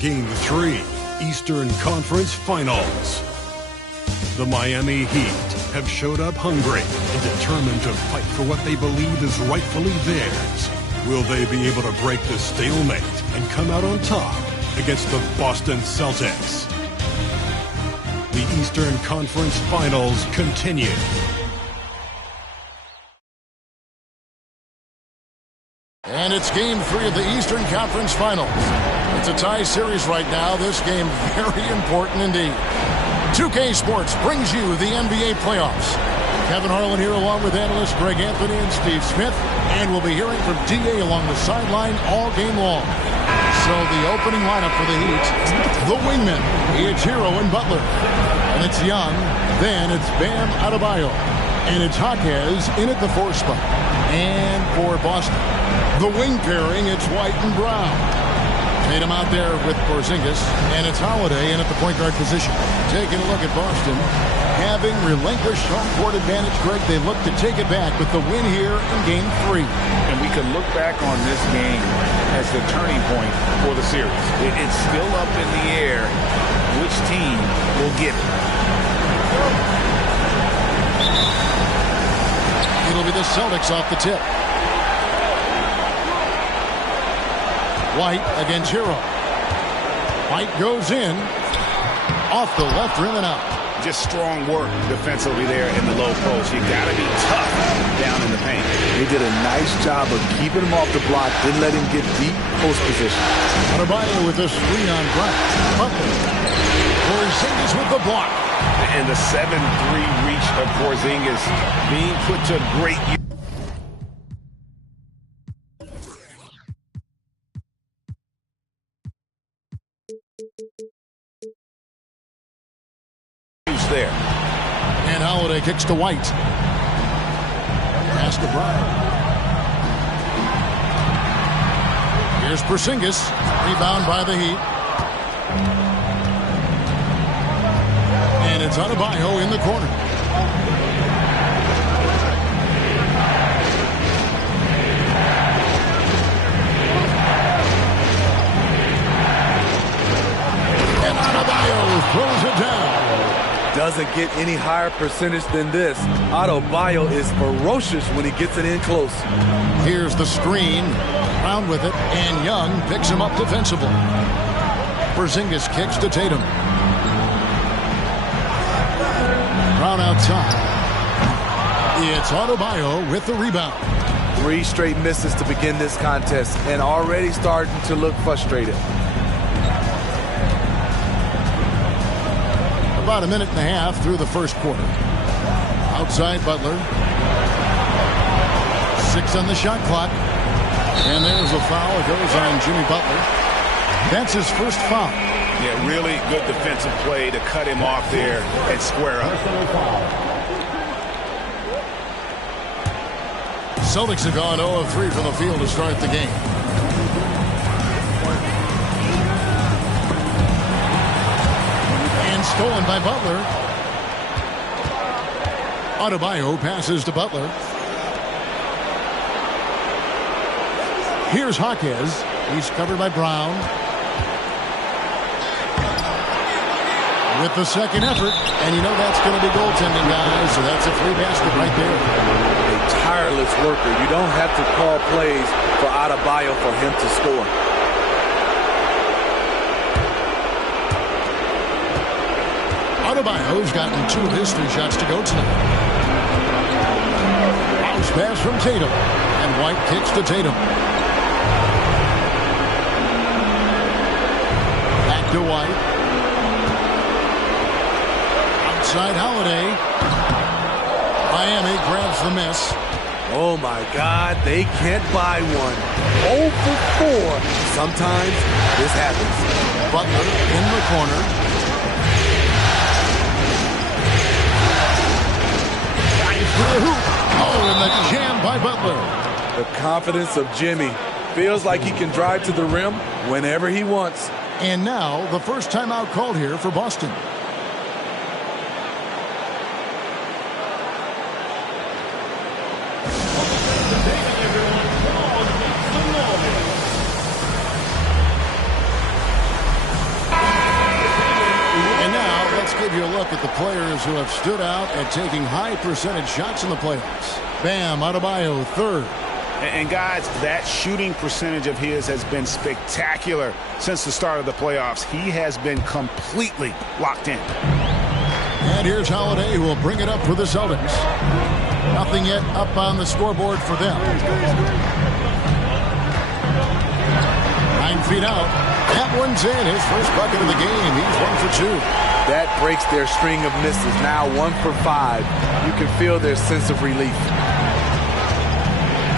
Game 3, Eastern Conference Finals. The Miami Heat have showed up hungry and determined to fight for what they believe is rightfully theirs. Will they be able to break the stalemate and come out on top against the Boston Celtics? The Eastern Conference Finals continue. And it's Game 3 of the Eastern Conference Finals. It's a tie series right now. This game very important indeed. 2K Sports brings you the NBA playoffs. Kevin Harlan here along with analysts Greg Anthony and Steve Smith. And we'll be hearing from DA along the sideline all game long. So the opening lineup for the Heat, the wingmen. It's Hero and Butler. And it's Young. Then it's Bam Adebayo. And it's Jaquez in at the 4 spot. And for Boston, the wing pairing, it's White and Brown. Tatum out there with Porzingis, and it's Holiday in at the point guard position. Taking a look at Boston, having relinquished home court advantage, Greg, they look to take it back with the win here in Game 3. And we can look back on this game as the turning point for the series. It's still up in the air which team will get it. It'll be the Celtics off the tip. White against Hero. White goes in. Off the left rim and out. Just strong work defensively there in the low post. You got to be tough down in the paint. They did a nice job of keeping him off the block. Didn't let him get deep post position. Adebayo with a screen on Brown. Butler. Porzingis with the block. And the 7-3 reach of Porzingis being put to great use there. And Holiday kicks to White. Pass to Brown. Here's Porzingis. Rebound by the Heat. And it's Adebayo in the corner. And Adebayo throws it down. Doesn't get any higher percentage than this. Adebayo is ferocious when he gets it in close. Here's the screen. Brown with it. And Young picks him up defensively. Porzingis kicks to Tatum. Brown outside. It's Adebayo with the rebound. 3 straight misses to begin this contest and already starting to look frustrated. About a minute and a half through the first quarter. Outside Butler. 6 on the shot clock. And there's a foul. It goes on Jimmy Butler. That's his first foul. Yeah, really good defensive play to cut him off there and square up. Celtics have gone 0 of 3 from the field to start the game. And stolen by Butler. Adebayo passes to Butler. Here's Jaquez. He's covered by Brown. With the second effort, and you know that's going to be goaltending, guys, so that's a free basket right there. A tireless worker. You don't have to call plays for Adebayo for him to score. Adebayo's gotten 2 of his 3 shots to go tonight. Bounce pass from Tatum, and White kicks to Tatum. Back to White. Outside Holiday. Miami grabs the miss. Oh my God, they can't buy one. 0 for 4. Sometimes this happens. Butler in the corner. Oh, and the jam by Butler. The confidence of Jimmy. Feels like he can drive to the rim whenever he wants. And now the first timeout called here for Boston. players who have stood out at taking high percentage shots in the playoffs. Bam Adebayo, third. And guys, that shooting percentage of his has been spectacular since the start of the playoffs. He has been completely locked in. And here's Holiday, who will bring it up for the Celtics. Nothing yet up on the scoreboard for them. 9 feet out. That one's in. His first bucket of the game. He's 1 for 2. That breaks their string of misses. Now 1 for 5. You can feel their sense of relief.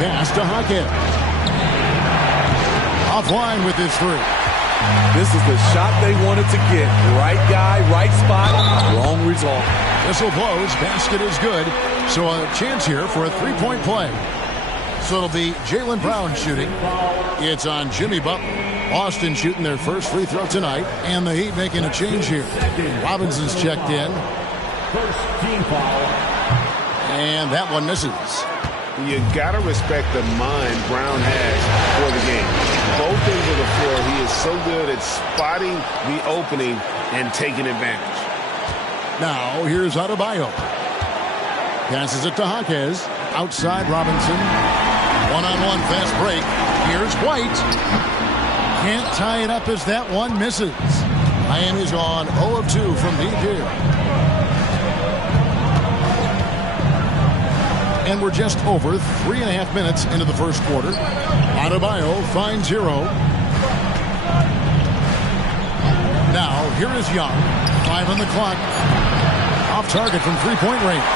Pass to Hackett. Offline with his three. This is the shot they wanted to get. Right guy, right spot, wrong result. Whistle blows. Basket is good. So a chance here for a three-point play. So it'll be Jaylen Brown shooting. It's on Jimmy Butler. Boston shooting their first free throw tonight. And the Heat making a change here. Robinson's checked in. First team foul. And that one misses. You got to respect the mind Brown has for the game. Both ends of the floor, he is so good at spotting the opening and taking advantage. Now, here's Adebayo. Passes it to Jaquez. Outside Robinson. One-on-one fast break. Here's White. Can't tie it up as that one misses. Miami's on 0 of 2 from deep here. And we're just over 3.5 minutes into the first quarter. Adebayo finds Hero. Now, here is Young. 5 on the clock. Off target from three-point range.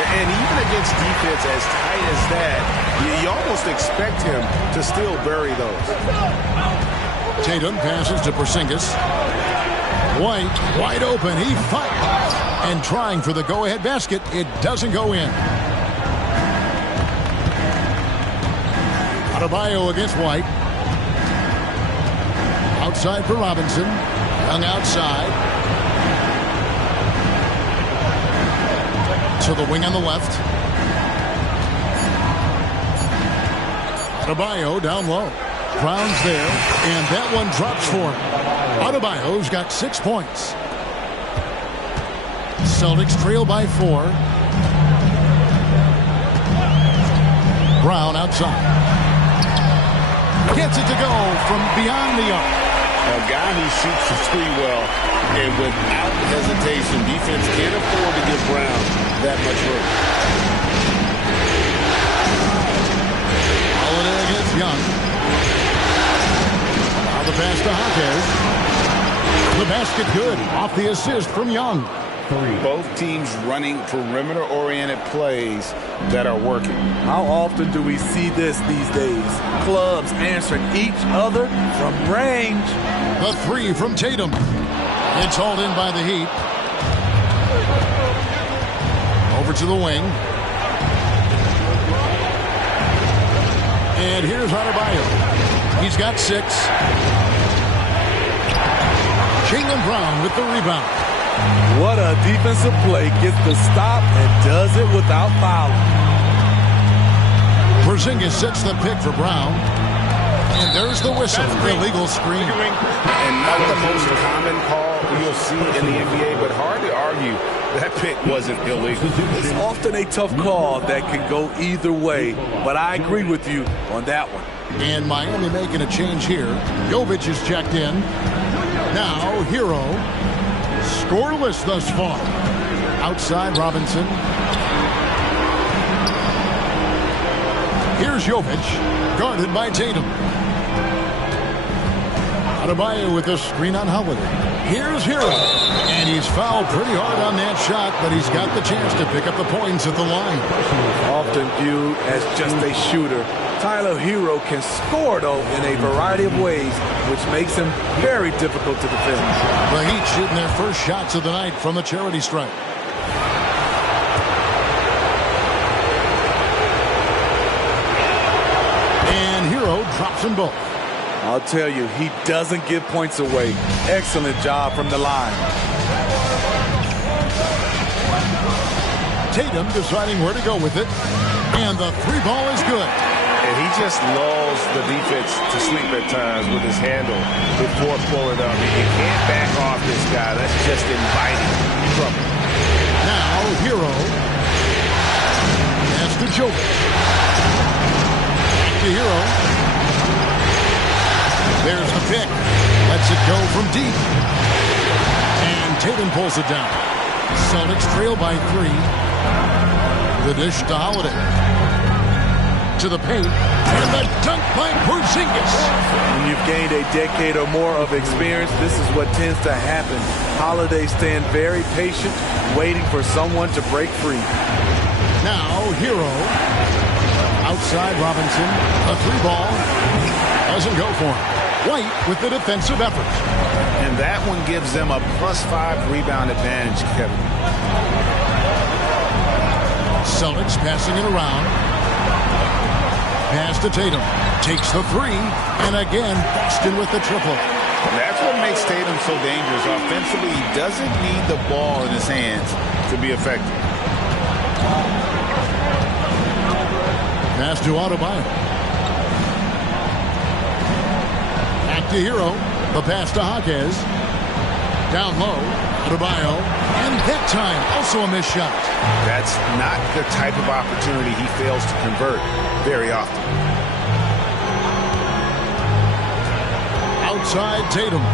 And even against defense as tight as that, you almost expect him to still bury those. Tatum passes to Porzingis. White, wide open. He fires. And trying for the go-ahead basket. It doesn't go in. Adebayo against White. Outside for Robinson. Young outside. To the wing on the left. Adebayo down low. Brown's there. And that one drops for him. Adebayo's got 6 points. Celtics trail by 4. Brown outside. Gets it to go from beyond the arc. A guy who shoots the three well, and without hesitation, defense can't afford to give Brown that much room. Holiday against Young. Now the pass to Jaquez. The basket good. Off the assist from Young. Both teams running perimeter-oriented plays that are working. How often do we see this these days? Clubs answering each other from range. The three from Tatum. It's hauled in by the Heat. Over to the wing. And here's Adebayo. He's got 6. Jaylen Brown with the rebound. What a defensive play. Gets the stop and does it without fouling. Porzingis sets the pick for Brown. And there's the whistle. Illegal screen. And not the most common call you'll see in the NBA, but hard to argue that pick wasn't illegal. It's often a tough call that can go either way, but I agree with you on that one. And Miami making a change here. Jovic is checked in. Now, Hero. Scoreless thus far. Outside Robinson. Here's Jovic, guarded by Tatum. Adebayo with the screen on Holiday. Here's Hero. And he's fouled pretty hard on that shot, but he's got the chance to pick up the points at the line. Often viewed as just a shooter, Tyler Hero can score, though, in a variety of ways, which makes him very difficult to defend. The Heat shooting their first shots of the night from the charity stripe. And Hero drops them both. I'll tell you, he doesn't give points away. Excellent job from the line. Tatum deciding where to go with it. And the three ball is good. And he just lulls the defense to sleep at times with his handle before pulling up. You can't back off this guy. That's just inviting trouble. Now, Hero. Pass to Jovic. Back to Hero. There's the pick. Lets it go from deep. And Tatum pulls it down. Celtics trail by 3. The dish to Holiday. To the paint. And the dunk by Porzingis. When you've gained a decade or more of experience, this is what tends to happen. Holiday stand very patient, waiting for someone to break free. Now, Hero. Outside Robinson. A 3-ball. Doesn't go for him. White with the defensive effort. And that one gives them a +5 rebound advantage, Kevin. Celtics passing it around. Pass to Tatum. Takes the 3. And again, Boston with the triple. That's what makes Tatum so dangerous. Offensively, he doesn't need the ball in his hands to be effective. Pass to Adebayo. Back to Hero. The pass to Jaquez. Down low. Adebayo. And that time, also a missed shot. That's not the type of opportunity he fails to convert very often. Outside Tatum.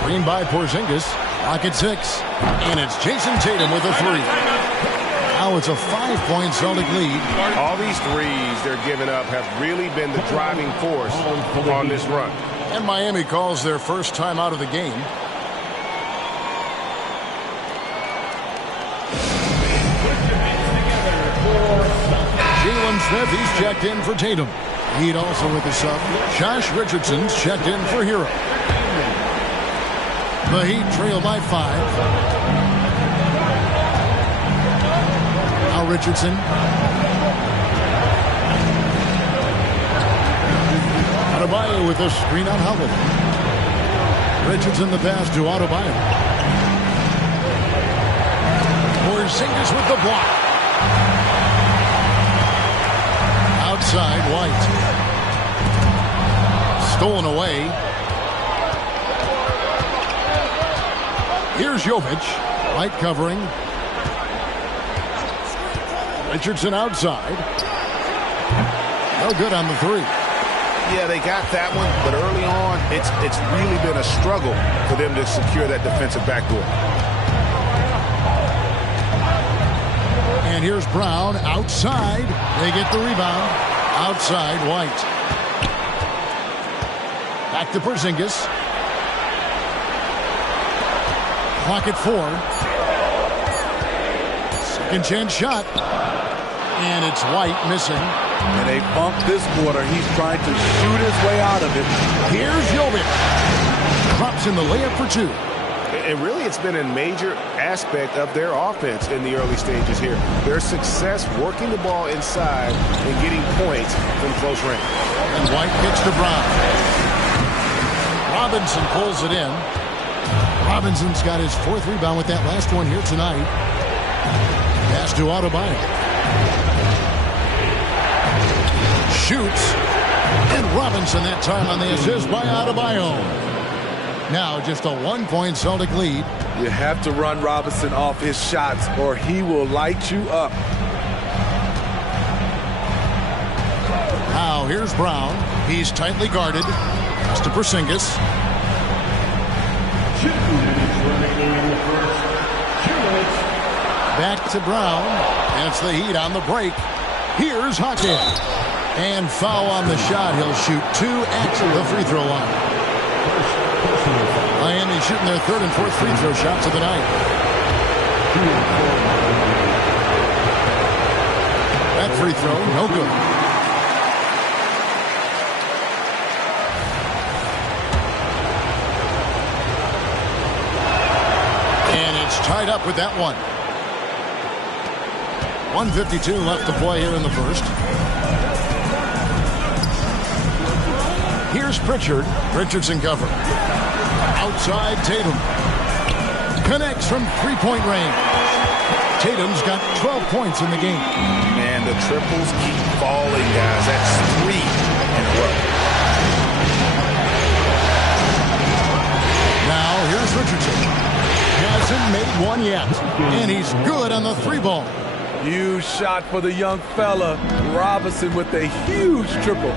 Screen by Porzingis. Clock at 6. And it's Jason Tatum with a 3. Now it's a 5-point Celtic lead. All these threes they're giving up have really been the driving force on this run. And Miami calls their first time out of the game. Jalen Smith, he's checked in for Tatum. Heat also with the sub. Josh Richardson's checked in for Hero. The Heat trail by 5. Now Richardson. Adebayo with a screen on Holiday. Richardson the pass to Adebayo. Porzingis with the block. Outside White. Stolen away. Here's Jovic. White covering. Richardson outside. No good on the 3. Yeah, they got that one, but early on, it's really been a struggle for them to secure that defensive backdoor. And here's Brown outside. They get the rebound. Outside White. Back to Porzingis. Clock at 4. Second chance shot. And it's White missing. And they bump this quarter. He's trying to shoot his way out of it. Here's Jovic. Drops in the layup for 2. And really, it's been a major aspect of their offense in the early stages here. Their success working the ball inside and getting points from close range. And White gets to Brown. Robinson pulls it in. Robinson's got his 4th rebound with that last one here tonight. Pass to Adebayo. Shoots. And Robinson that time on the assist by Adebayo. Now just a 1-point Celtic lead. You have to run Robinson off his shots or he will light you up. Now here's Brown. He's tightly guarded. Pass to Porzingis. 2 minutes remaining in the first. 2 minutes. Back to Brown. That's the Heat on the break. Here's Jaquez. And foul on the shot. He'll shoot 2 at the free throw line. Miami shooting their 3rd and 4th free throw shots of the night. That free throw, no good. And it's tied up with that one. 1:52 left to play here in the first. Here's Pritchard. Richardson cover. Outside Tatum. Connects from 3-point range. Tatum's got 12 points in the game. Man, the triples keep falling, guys. That's 3 in a row. Now, here's Richardson. Hasn't made one yet. And he's good on the 3-ball. Huge shot for the young fella. Robinson with a huge triple.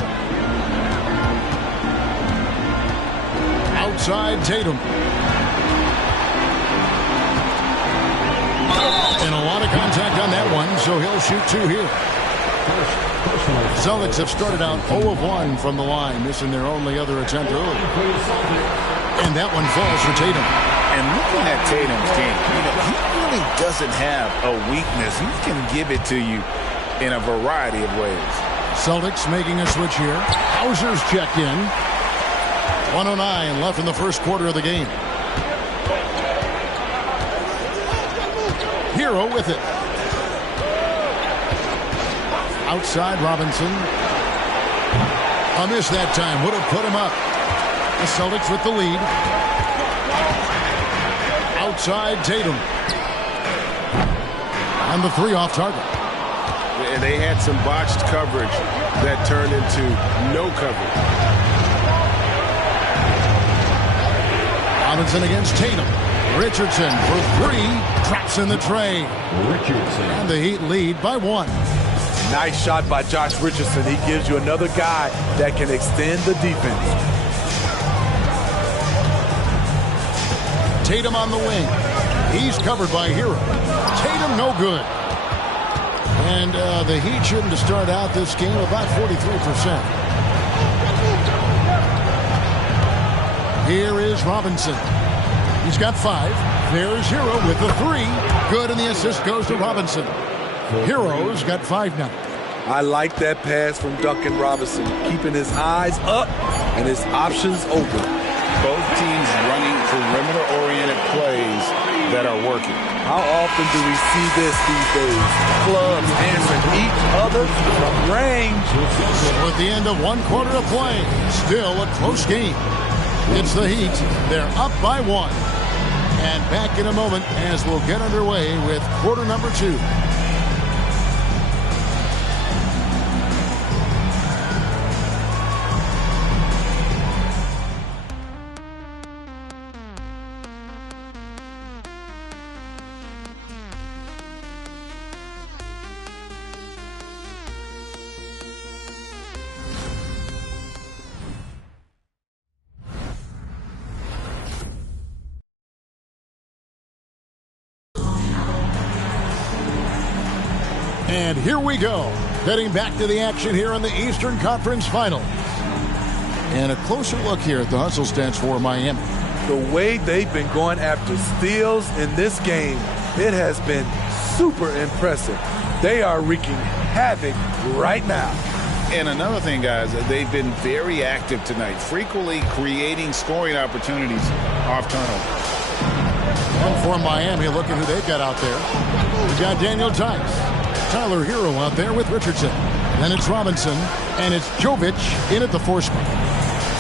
Outside Tatum. And a lot of contact on that one, so he'll shoot 2 here. Celtics have started out 0 of 1 from the line, missing their only other attempt early. And that one falls for Tatum. And looking at Tatum's game, he really doesn't have a weakness. He can give it to you in a variety of ways. Celtics making a switch here. Hauser's checked in. 1:09 left in the first quarter of the game. Hero with it. Outside Robinson. A miss that time. Would have put him up. The Celtics with the lead. Outside Tatum. And the 3 off target. And they had some botched coverage that turned into no coverage. Robinson against Tatum. Richardson for 3. Drops in the tray. Richardson. And the Heat lead by 1. Nice shot by Josh Richardson. He gives you another guy that can extend the defense. Tatum on the wing. He's covered by Hero. Tatum no good. And the Heat shouldn't have started out this game about 43%. Here is Robinson. He's got 5. There's Hero with the 3. Good, and the assist goes to Robinson. Hero's got 5 now. I like that pass from Duncan Robinson, keeping his eyes up and his options open. Both teams running perimeter-oriented plays that are working. How often do we see this these days? Clubs answering each other from range. At the end of 1 quarter of play, still a close game. It's the Heat. They're up by 1. And back in a moment as we'll get underway with quarter number 2. And here we go, heading back to the action here in the Eastern Conference Finals. And a closer look here at the hustle stats for Miami. The way they've been going after steals in this game, it has been super impressive. They are wreaking havoc right now. And another thing, guys, they've been very active tonight, frequently creating scoring opportunities off turnovers. And for Miami, look at who they've got out there. We've got Daniel Tice. Tyler Hero out there with Richardson. Then it's Robinson, and it's Jovic in at the 4 spot.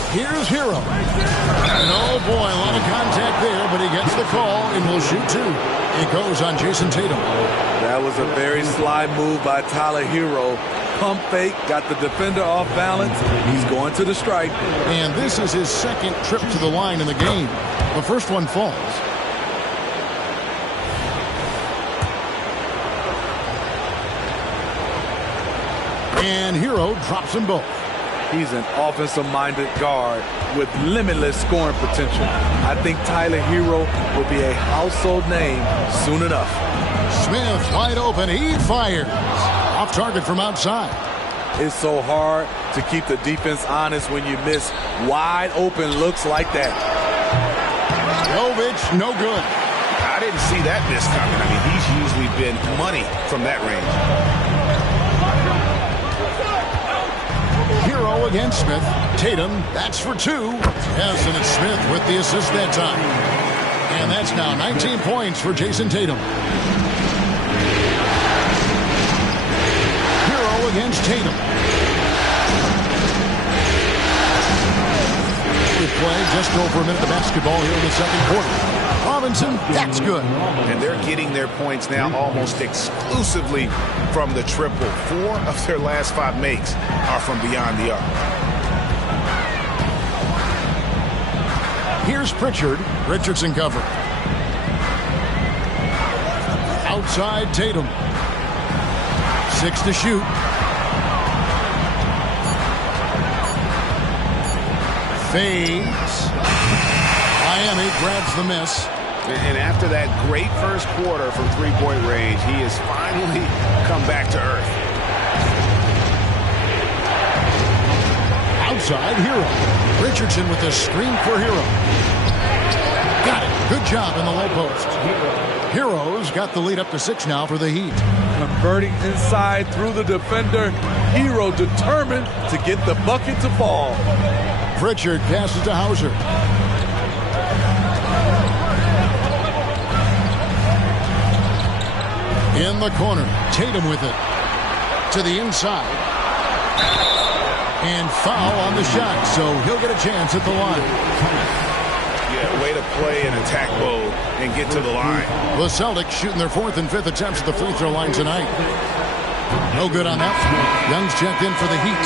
Here's Hero. And oh boy, a lot of contact there, but he gets the call and will shoot 2. It goes on Jason Tatum. That was a very sly move by Tyler Hero. Pump fake, got the defender off balance. He's going to the stripe. And this is his 2nd trip to the line in the game. The first one falls. And Hero drops them both. He's an offensive-minded guard with limitless scoring potential. I think Tyler Hero will be a household name soon enough. Smith wide open. He fires. Off target from outside. It's so hard to keep the defense honest when you miss wide open looks like that. Jovic, no good. I didn't see that miss coming. I mean, he's usually been money from that range. Hero against Smith. Tatum, that's for 2. Yes, and it's Smith with the assist that time. And that's now 19 points for Jason Tatum. Hero against Tatum. We play just over a minute of basketball here in the second quarter. Robinson, that's good. And they're getting their points now almost exclusively from the triple. 4 of their last 5 makes are from beyond the arc. Here's Pritchard. Richardson cover. Outside Tatum. 6 to shoot. Fades. Miami grabs the miss. And after that great first quarter from three-point range, he has finally come back to earth. Outside, Hero. Richardson with a screen for Hero. Got it. Good job in the low post. Hero's got the lead up to 6 now for the Heat. Converting inside through the defender. Hero determined to get the bucket to fall. Pritchard passes to Hauser. In the corner, Tatum with it. To the inside. And foul on the shot, so he'll get a chance at the line. Yeah, way to play in attack mode and get to the line. The Celtics shooting their 4th and 5th attempts at the free throw line tonight. No good on that. Young's checked in for the Heat.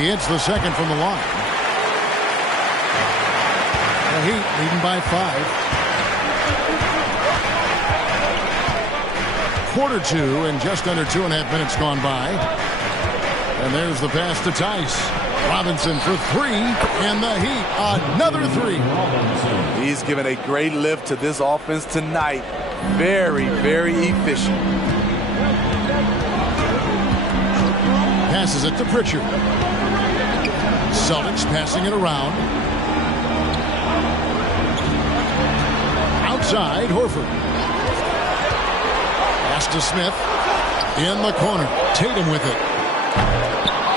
He hits the second from the line. The Heat leading by 5. Quarter 2 and just under 2.5 minutes gone by. And there's the pass to Tice. Robinson for 3, and the Heat another 3. He's given a great lift to this offense tonight. Very, very efficient. Passes it to Pritchard. Celtics passing it around. Outside, Horford. Pass to Smith. In the corner. Tatum with it.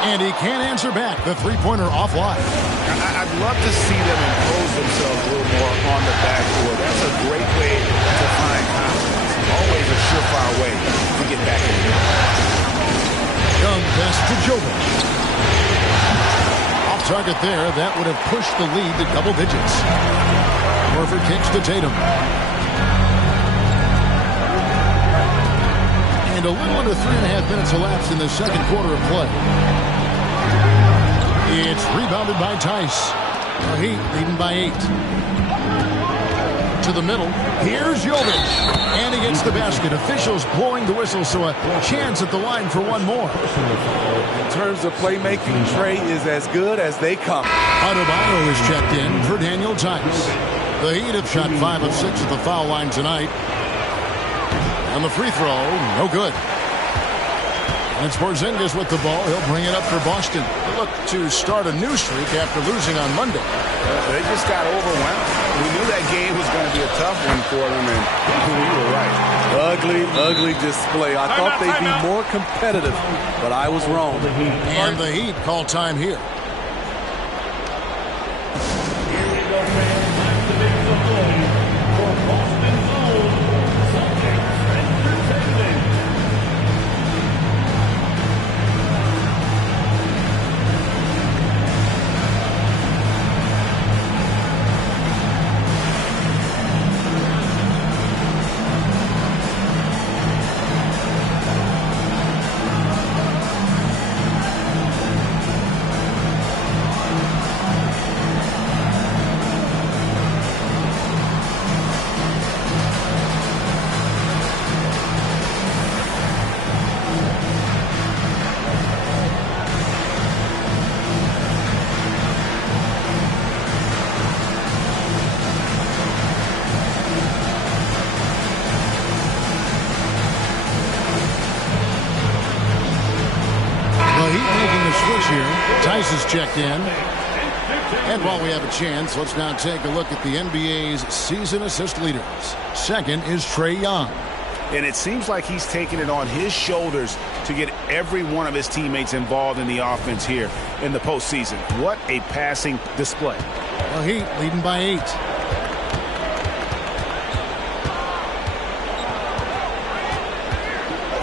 And he can't answer back. The three-pointer offline. I'd love to see them impose themselves a little more on the backboard. That's a great way to find confidence. Always a surefire way to get back in the game. Young pass to Jovic. Off target there. That would have pushed the lead to double digits. Horford kicks to Tatum. And a little under 3.5 minutes elapsed in the second quarter of play. It's rebounded by Tice. The Heat leading by 8. To the middle. Here's Jovic. And he gets the basket. Officials blowing the whistle, so a chance at the line for one more. In terms of playmaking, Trey is as good as they come. Adebayo is checked in for Daniel Tice. The Heat have shot 5 of 6 at the foul line tonight. And the free throw, no good. And it's Porzingis with the ball. He'll bring it up for Boston. They look to start a new streak after losing on Monday. They just got overwhelmed. We knew that game was going to be a tough one for them, and we were right. Ugly display. I thought they'd be more competitive, but I was wrong. And the Heat call time here. Tice is checked in. And while we have a chance, let's now take a look at the NBA's season assist leaders. Second is Trae Young. And it seems like he's taking it on his shoulders to get every one of his teammates involved in the offense here in the postseason. What a passing display. The Heat leading by 8.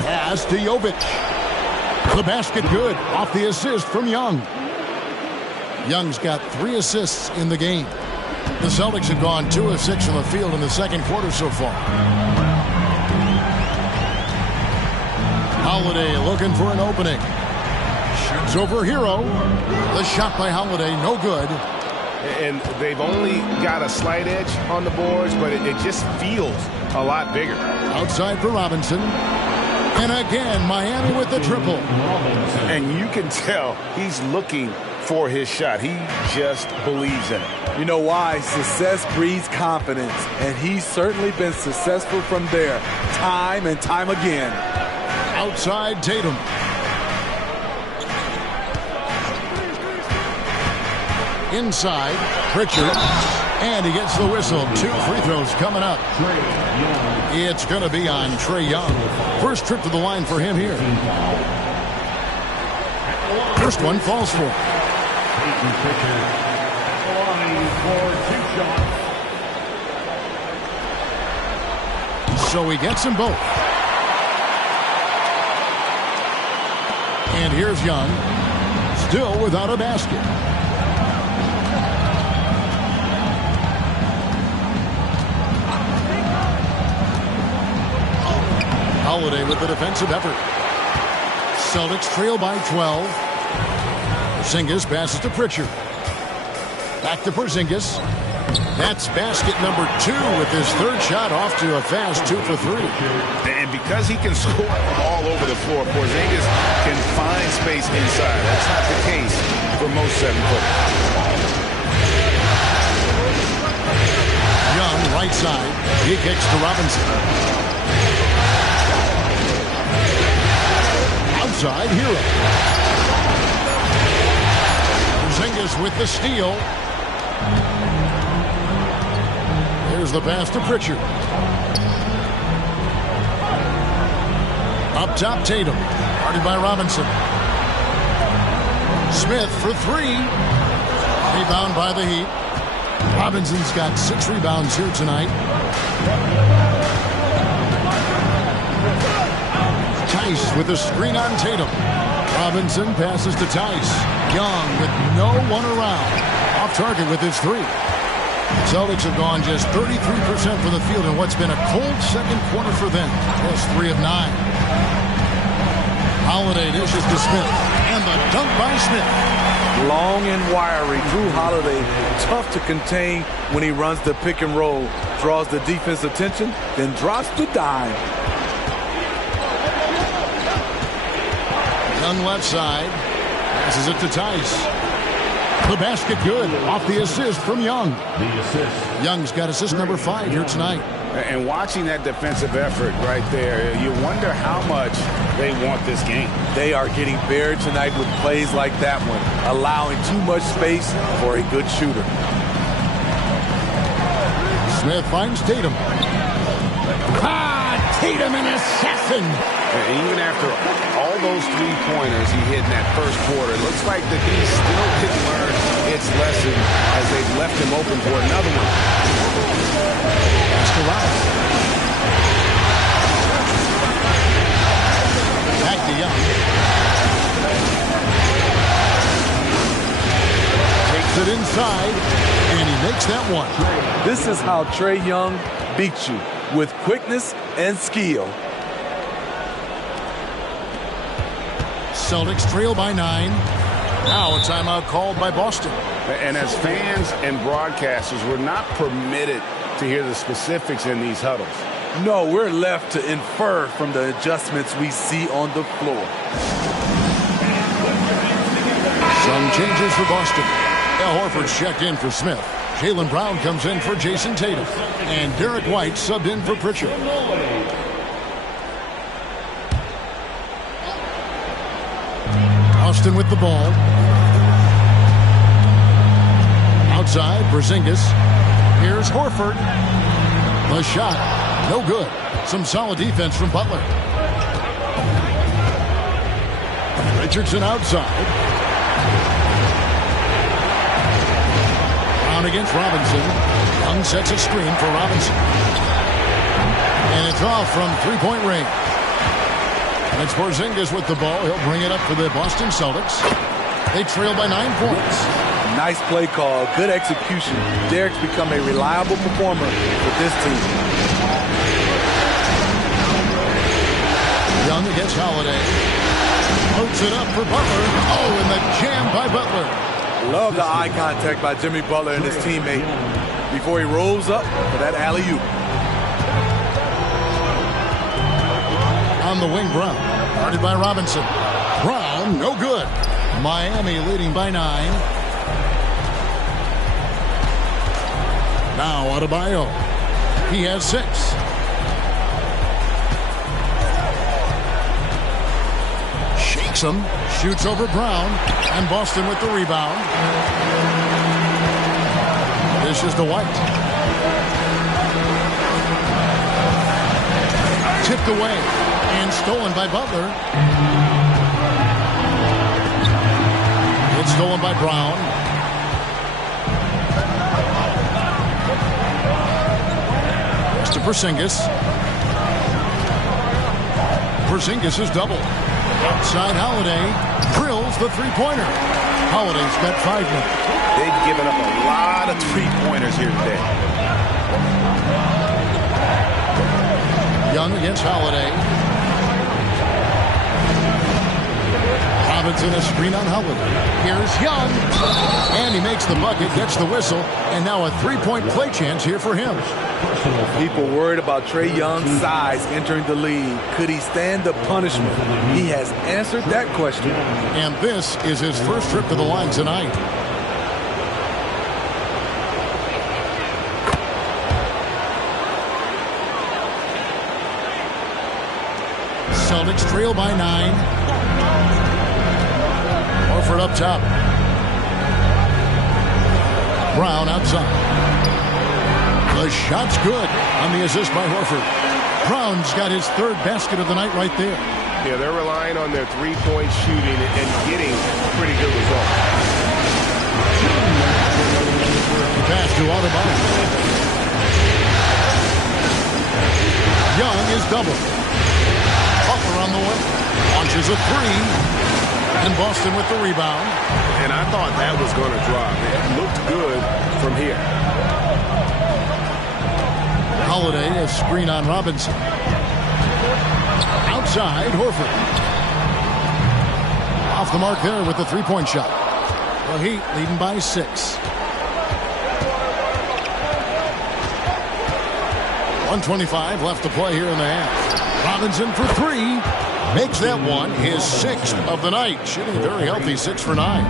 Pass to Jovic. The basket good off the assist from Young. Young's got 3 assists in the game. The Celtics have gone 2 of 6 from the field in the second quarter so far. Holiday looking for an opening. Shoots over Hero. The shot by Holiday, no good. And they've only got a slight edge on the boards, but it just feels a lot bigger. Outside for Robinson. And again, Miami with the triple. And you can tell he's looking for his shot. He just believes in it. You know why? Success breeds confidence, and he's certainly been successful from there time and time again. Outside Tatum. Inside, Pritchard. And he gets the whistle. 2 free throws coming up. It's going to be on Trae Young. First trip to the line for him here. First one falls for him. So he gets them both. And here's Young. Still without a basket. Holiday with the defensive effort. Celtics trail by 12. Porzingis passes to Pritchard. Back to Porzingis. That's basket number 2 with his 3rd shot off to a fast 2 for 3. And because he can score from all over the floor, Porzingis can find space inside. That's not the case for most 7-footers. Young, right side. He kicks to Robinson. Outside, Hero. Porzingis with the steal. Here's the pass to Pritchard. Up top, Tatum. Guarded by Robinson. Smith for 3. Rebound by the Heat. Robinson's got 6 rebounds here tonight. Tice with the screen on Tatum. Robinson passes to Tice. Young with no one around. Off target with his 3. Celtics have gone just 33% from the field in what's been a cold second quarter for them. Just 3 of 9. Holiday dishes to Smith. And the dunk by Smith. Long and wiry. Drew Holiday, tough to contain when he runs the pick and roll. Draws the defense attention, then drops the dime. Young left side. Passes it to Tice. The basket good. Off the assist from Young. Young's got assist number 5 here tonight. And watching that defensive effort right there, you wonder how much they want this game. They are getting buried tonight with plays like that one, allowing too much space for a good shooter. Smith finds Tatum. Tatum an assassin. Even after all those 3-pointers he hit in that first quarter, it looks like the D still didn't learn its lesson as they've left him open for another one. That's the Robinson. Back to Young. Takes it inside, and he makes that one. This is how Trae Young beats you, with quickness and skill. Celtics trail by 9. Now a timeout called by Boston. And as fans and broadcasters, we're not permitted to hear the specifics in these huddles. No, we're left to infer from the adjustments we see on the floor. Some changes for Boston. Al Horford's checked in for Smith. Jaylen Brown comes in for Jason Tatum. And Derek White subbed in for Pritchard. Austin with the ball. Outside, Porzingis. Here's Horford. The shot, no good. Some solid defense from Butler. Richardson outside. Brown against Robinson. Young sets a screen for Robinson. And it's off from 3-point range. And it's Porzingis with the ball. He'll bring it up for the Boston Celtics. They trail by 9 points. Nice play call. Good execution. Derek's become a reliable performer for this team. Young against Holiday. Floats it up for Butler. Oh, and the jam by Butler. Love the eye contact by Jimmy Butler and his teammate before he rolls up for that alley-oop. On the wing, Brown. Guarded by Robinson. Brown, no good. Miami leading by 9. Now Adebayo. He has 6. Shakes him. Shoots over Brown. And Boston with the rebound. This is to White. Tipped away. And stolen by Butler. It's stolen by Brown. It's to Porzingis. Porzingis is double. Outside Holiday. Drills the three-pointer. Holiday's got 5 now. They've given up a lot of three-pointers here today. Young against Holiday. Robinson a screen on Holiday. Here's Young. And he makes the bucket, gets the whistle, and now a three-point play chance here for him. People worried about Trae Young's size entering the league. Could he stand the punishment? He has answered that question. And this is his first trip to the line tonight. Celtics trail by 9. Horford up top. Brown outside. The shot's good on the assist by Horford. Brown's got his 3rd basket of the night right there. Yeah, they're relying on their three-point shooting and getting pretty good results. Pass to Adebayo. Young is double. Butler on the way. Launches a 3. And Boston with the rebound. And I thought that was going to drop. It looked good from here. Holiday, a screen on Robinson. Outside, Horford. Off the mark there with the three-point shot. The Heat leading by 6. 1:25 left to play here in the half. Robinson for 3. Makes that one his 6th of the night. Shooting very healthy, 6 for 9.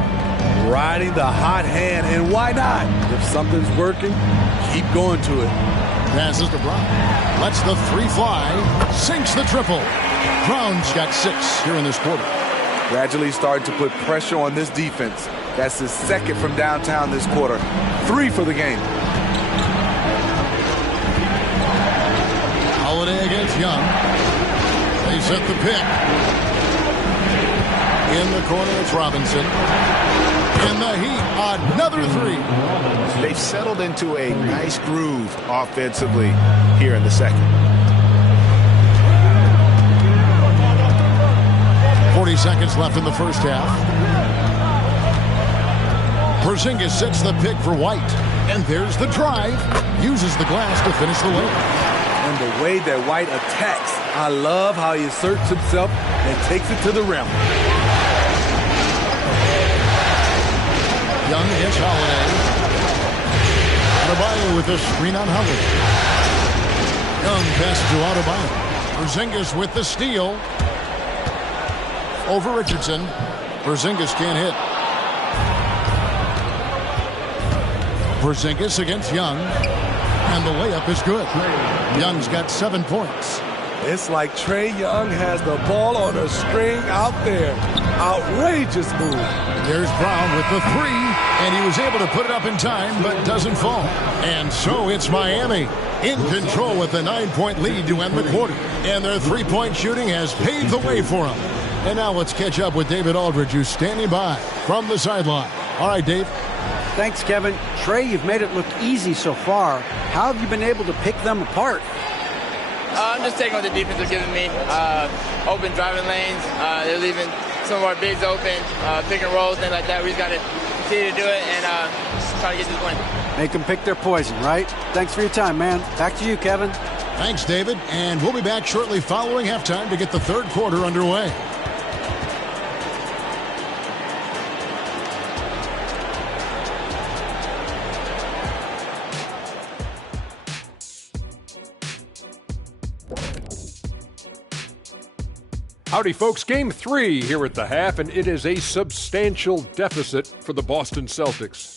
Riding the hot hand, and why not? If something's working, keep going to it. Passes to Brown. Lets the 3 fly. Sinks the triple. Brown's got 6 here in this quarter. Gradually starting to put pressure on this defense. That's his 2nd from downtown this quarter. 3 for the game. Holiday against Young. They set the pick. In the corner, it's Robinson. And the Heat, another 3. They've settled into a nice groove offensively here in the second. 40 seconds left in the first half. Porzingis sets the pick for White. And there's the drive. Uses the glass to finish the layup. And the way that White attacks, I love how he asserts himself and takes it to the rim. Young against Holiday. Adebayo with the screen on Holiday. Young pass to Adebayo. Porzingis with the steal. Over Richardson. Porzingis can't hit. Porzingis against Young. And the layup is good. Young's got 7 points. It's like Trae Young has the ball on a string out there. Outrageous move. There's Brown with the 3, and he was able to put it up in time, but doesn't fall. And so it's Miami in control with a 9-point lead to end the quarter. And their three-point shooting has paved the way for them. And now let's catch up with David Aldridge, who's standing by from the sideline. All right, Dave. Thanks, Kevin. Trae, you've made it look easy so far. How have you been able to pick them apart? I'm just taking what the defense are giving me. Open driving lanes. They're leaving some of our bigs open, pick and rolls, things like that. We just got to continue to do it and try to get this win. Make them pick their poison, right? Thanks for your time, man. Back to you, Kevin. Thanks, David. And we'll be back shortly following halftime to get the third quarter underway. Howdy, folks. Game 3 here at the half, and it is a substantial deficit for the Boston Celtics.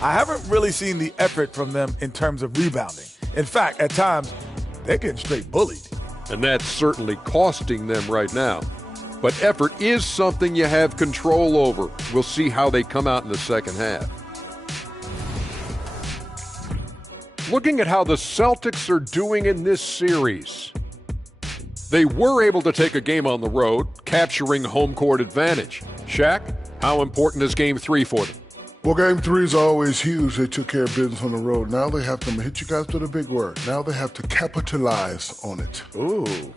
I haven't really seen the effort from them in terms of rebounding. In fact, at times, they're getting straight bullied. And that's certainly costing them right now. But effort is something you have control over. We'll see how they come out in the second half. Looking at how the Celtics are doing in this series, they were able to take a game on the road, capturing home court advantage. Shaq, how important is Game 3 for them? Well, Game 3 is always huge. They took care of business on the road. Now they have to hit you guys with a big word. Now they have to capitalize on it. Ooh.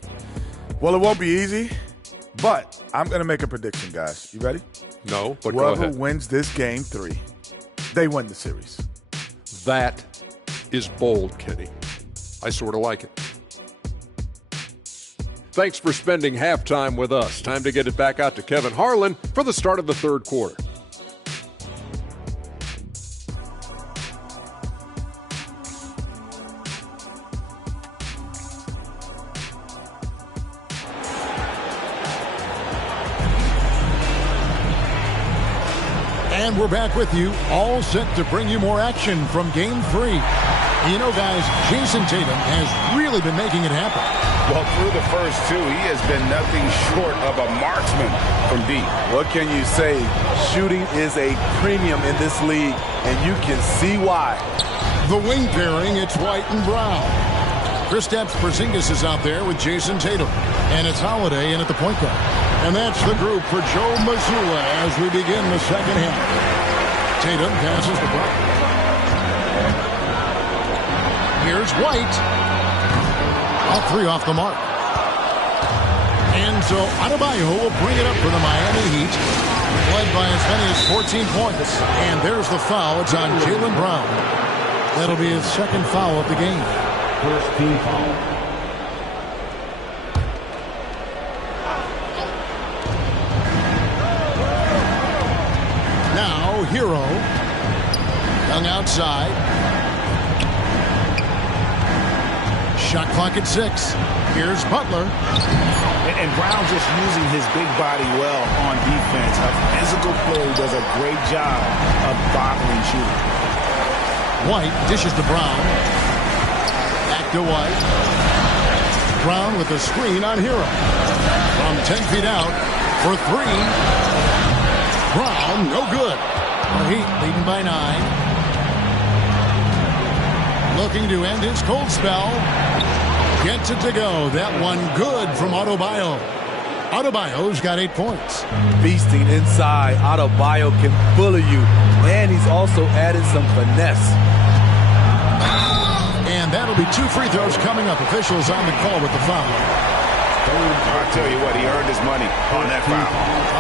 Well, it won't be easy, but I'm going to make a prediction, guys. You ready? No, but go ahead. Whoever wins this Game 3, they win the series. That is bold, Kenny. I sort of like it. Thanks for spending halftime with us. Time to get it back out to Kevin Harlan for the start of the third quarter. And we're back with you, all set to bring you more action from Game 3. You know, guys, Jason Tatum has really been making it happen. Well, through the first two, he has been nothing short of a marksman from deep. What can you say? Shooting is a premium in this league, and you can see why. The wing pairing, it's White and Brown. Kristaps Porzingis is out there with Jason Tatum. And it's Holiday in at the point guard. And that's the group for Joe Mazzulla as we begin the second half. Tatum passes the ball. Here's White. All three off the mark. And so Adebayo will bring it up for the Miami Heat. Led by as many as 14 points. And there's the foul. It's on Jaylen Brown. That'll be his second foul of the game. First team foul. Now, Hero. Young outside. Shot clock at 6. Here's Butler. And Brown just using his big body well on defense. A physical player does a great job of bothering shooting. White dishes to Brown. Back to White. Brown with a screen on Hero. From 10 feet out for 3. Brown, no good. The Heat leading by 9. Looking to end his cold spell. Gets it to go. That one good from Adebayo. Adebayo's got 8 points. Feasting inside. Adebayo can bully you. And he's also added some finesse. And that'll be 2 free throws coming up. Officials on the call with the foul. I'll tell you what, he earned his money on that foul.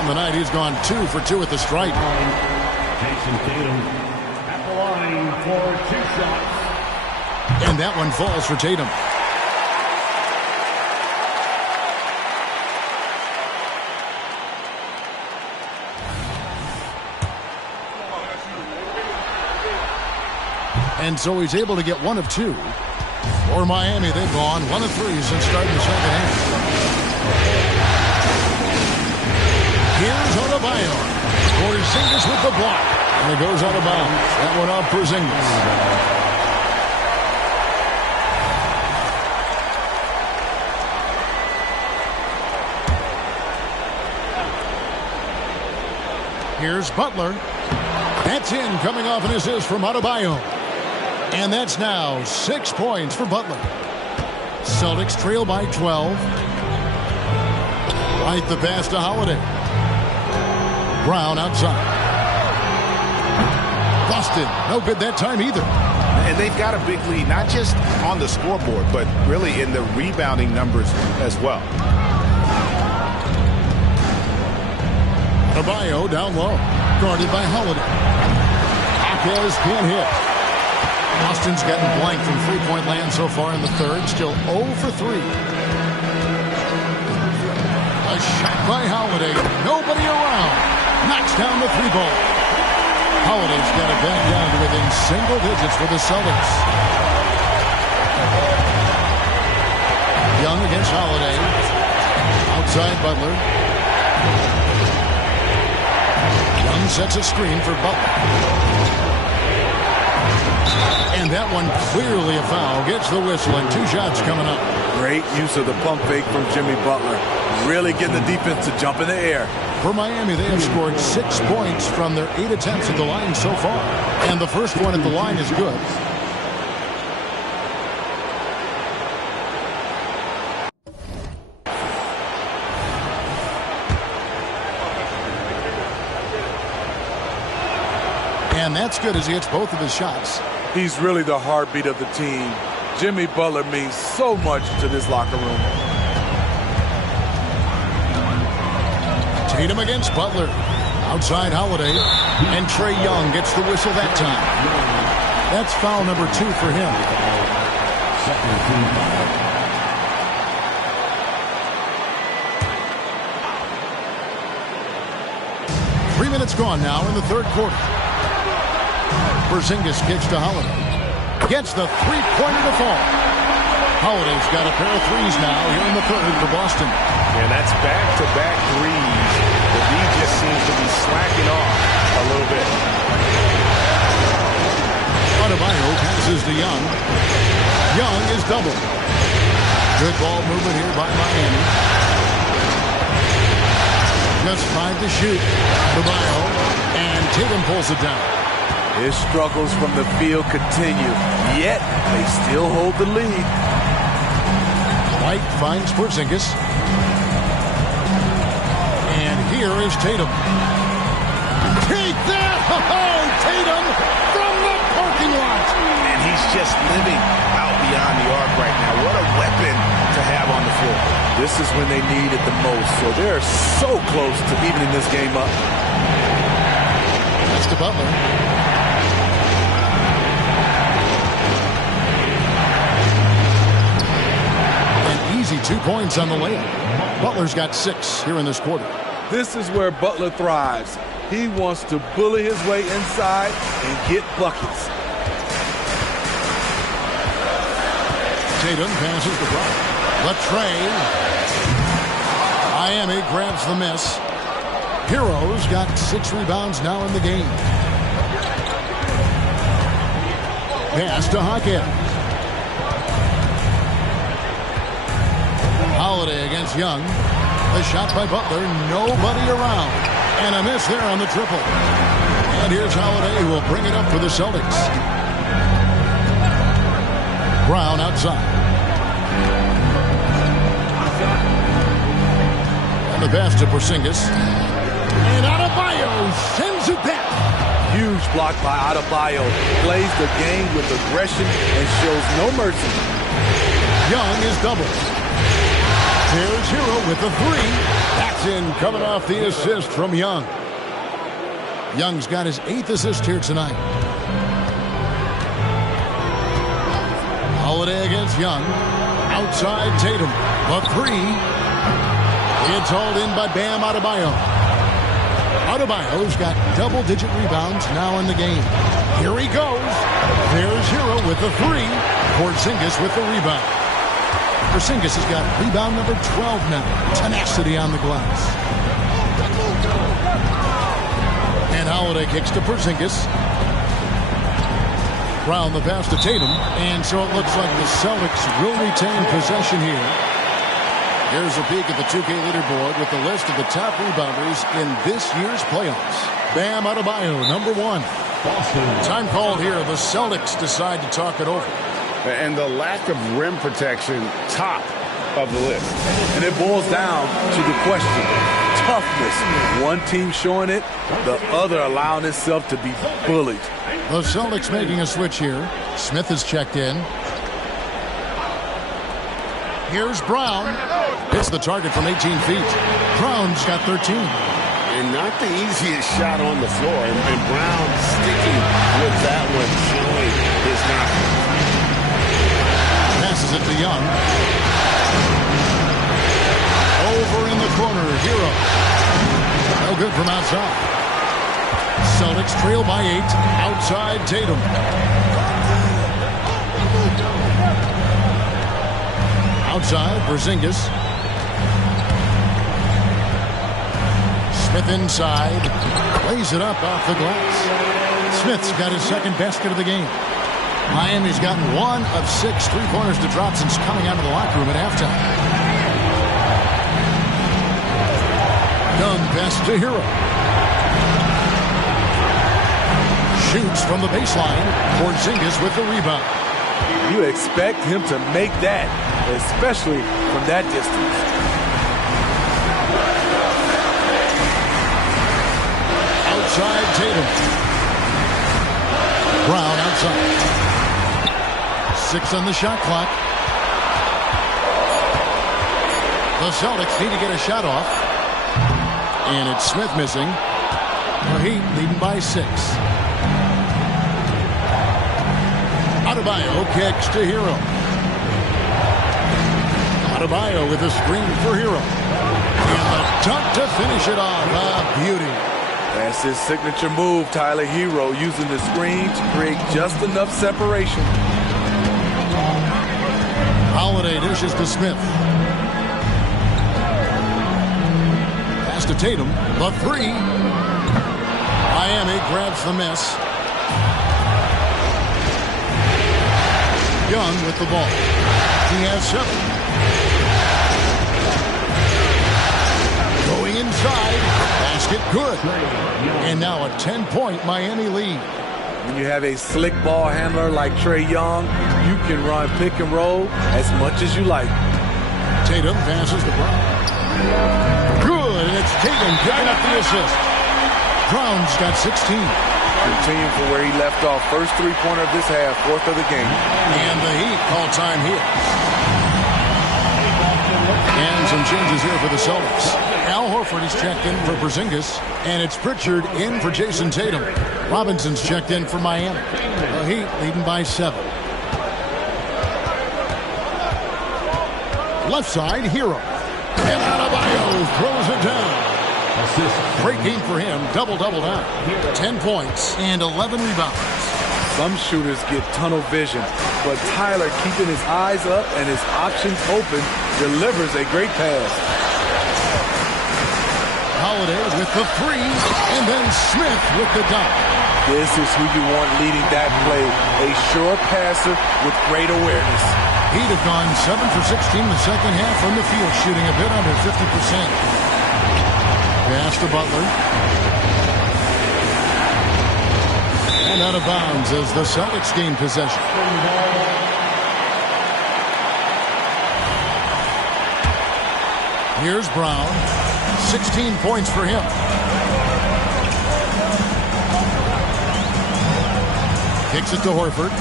On the night, he's gone 2 for 2 at the stripe. Jason Tatum at the line for 2 shots. And that one falls for Tatum. And so he's able to get 1 of 2. For Miami, they've gone 1 of 3 since starting the second half. Here's Adebayo. Porzingis with the block. And it goes out of bounds. That one off Porzingis. Here's Butler. That's in, coming off an assist from Adebayo. And that's now 6 points for Butler. Celtics trail by 12. Right the pass to Holiday. Brown outside. Boston, no good that time either. And they've got a big lead, not just on the scoreboard, but really in the rebounding numbers as well. Adebayo down low, guarded by Holiday. Jaquez can't hit. Boston's gotten blank from three-point land so far in the third, still 0 for 3. A shot by Holiday, nobody around. Knocks down the 3-ball. Holiday's got it back down to within single digits for the Celtics. Young against Holiday. Outside Butler. Young sets a screen for Butler. And that one clearly a foul. Gets the whistle and 2 shots coming up. Great use of the pump fake from Jimmy Butler. Really getting the defense to jump in the air. For Miami, they have scored 6 points from their 8 attempts at the line so far. And the first one at the line is good. And that's good as he hits both of his shots. He's really the heartbeat of the team. Jimmy Butler means so much to this locker room. Tatum against Butler. Outside Holiday. And Trae Young gets the whistle that time. That's foul number 2 for him. 3 minutes gone now in the third quarter. Porzingis kicks to Holiday. Gets the three-pointer to fall. Holiday's got a pair of threes now here in the third for Boston. And that's back-to-back threes. The D just seems to be slacking off a little bit. Adebayo passes to Young. Young is doubled. Good ball movement here by Miami. Just 5 to shoot. Adebayo. And Tatum pulls it down. His struggles from the field continue, yet they still hold the lead. White finds Porzingis. And here is Tatum. Take that! Oh, Tatum from the parking lot! And he's just living out beyond the arc right now. What a weapon to have on the floor. This is when they need it the most, so they're so close to evening this game up. That's to Butler. Easy 2 points on the layup. Butler's got 6 here in this quarter. This is where Butler thrives. He wants to bully his way inside and get buckets. Tatum passes to Brown. Latrey. Miami grabs the miss. Heroes got 6 rebounds now in the game. Pass to Jaquez. Holiday against Young. The shot by Butler. Nobody around. And a miss there on the triple. And here's Holiday who will bring it up for the Celtics. Brown outside. And the pass to Porzingis. And Adebayo sends it back. Huge block by Adebayo. Plays the game with aggression and shows no mercy. Young is doubled. Here's Hero with the 3. That's in, coming off the assist from Young. Young's got his 8th assist here tonight. Holiday against Young. Outside Tatum. The 3. It's hauled in by Bam Adebayo. Adebayo's got double-digit rebounds now in the game. Here he goes. There's Hero with the 3. Porzingis with the rebound. Porzingis has got rebound number 12 now. Tenacity on the glass. And Holiday kicks to Porzingis. Brown the pass to Tatum. And so it looks like the Celtics will retain possession here. Here's a peek at the 2K leaderboard with the list of the top rebounders in this year's playoffs. Bam Adebayo, number 1. Time called here. The Celtics decide to talk it over. And the lack of rim protection, top of the list. And it boils down to the question. Toughness. One team showing it, the other allowing itself to be bullied. The Celtics making a switch here. Smith is checked in. Here's Brown. Hits the target from 18 feet. Brown's got 13. And not the easiest shot on the floor. And Brown sticking with that one, showing his confidence. Passes it to Young. Over in the corner, Hero. No good from outside. Celtics trail by 8. Outside Tatum. Outside, Porzingis. Smith inside. Lays it up off the glass. Smith's got his second basket of the game. Miami's gotten 1 of 6 3-pointers to drop since coming out of the locker room at halftime. Young pass to Hero. Shoots from the baseline. Porzingis with the rebound. You expect him to make that, especially from that distance. Outside Tatum. Brown outside. 6 on the shot clock. The Celtics need to get a shot off. And it's Smith missing. The Heat leading by 6. Adebayo kicks to Hero. Adebayo with a screen for Hero. And the dunk to finish it off. A beauty. That's his signature move, Tyler. Hero using the screen to create just enough separation. Holiday dishes to Smith. Pass to Tatum. The 3. Miami grabs the miss. Young with the ball. He has 7. Going inside. Basket good. And now a 10-point Miami lead. When you have a slick ball handler like Trae Young, you can run pick and roll as much as you like. Tatum passes to Brown. Good, and it's Tatum picking up the assist. Brown's got 16. Continuing from where he left off. First 3-pointer of this half, 4th of the game. And the Heat call time here. And some changes here for the Celtics. Al Horford is checked in for Porzingis, and it's Pritchard in for Jason Tatum. Robinson's checked in for Miami. The Heat leading by 7. Left side, Hero. And Adebayo throws it down. Great game for him. Double-double down. 10 points and 11 rebounds. Some shooters get tunnel vision, but Tyler, keeping his eyes up and his options open, delivers a great pass. Holiday with the 3, and then Smith with the dunk. This is who you want leading that play. A sure passer with great awareness. He'd have gone 7 for 16 in the second half from the field, shooting a bit under 50%. Pass to Butler. And out of bounds as the Celtics gain possession. Here's Brown. 16 points for him. Kicks it to Horford.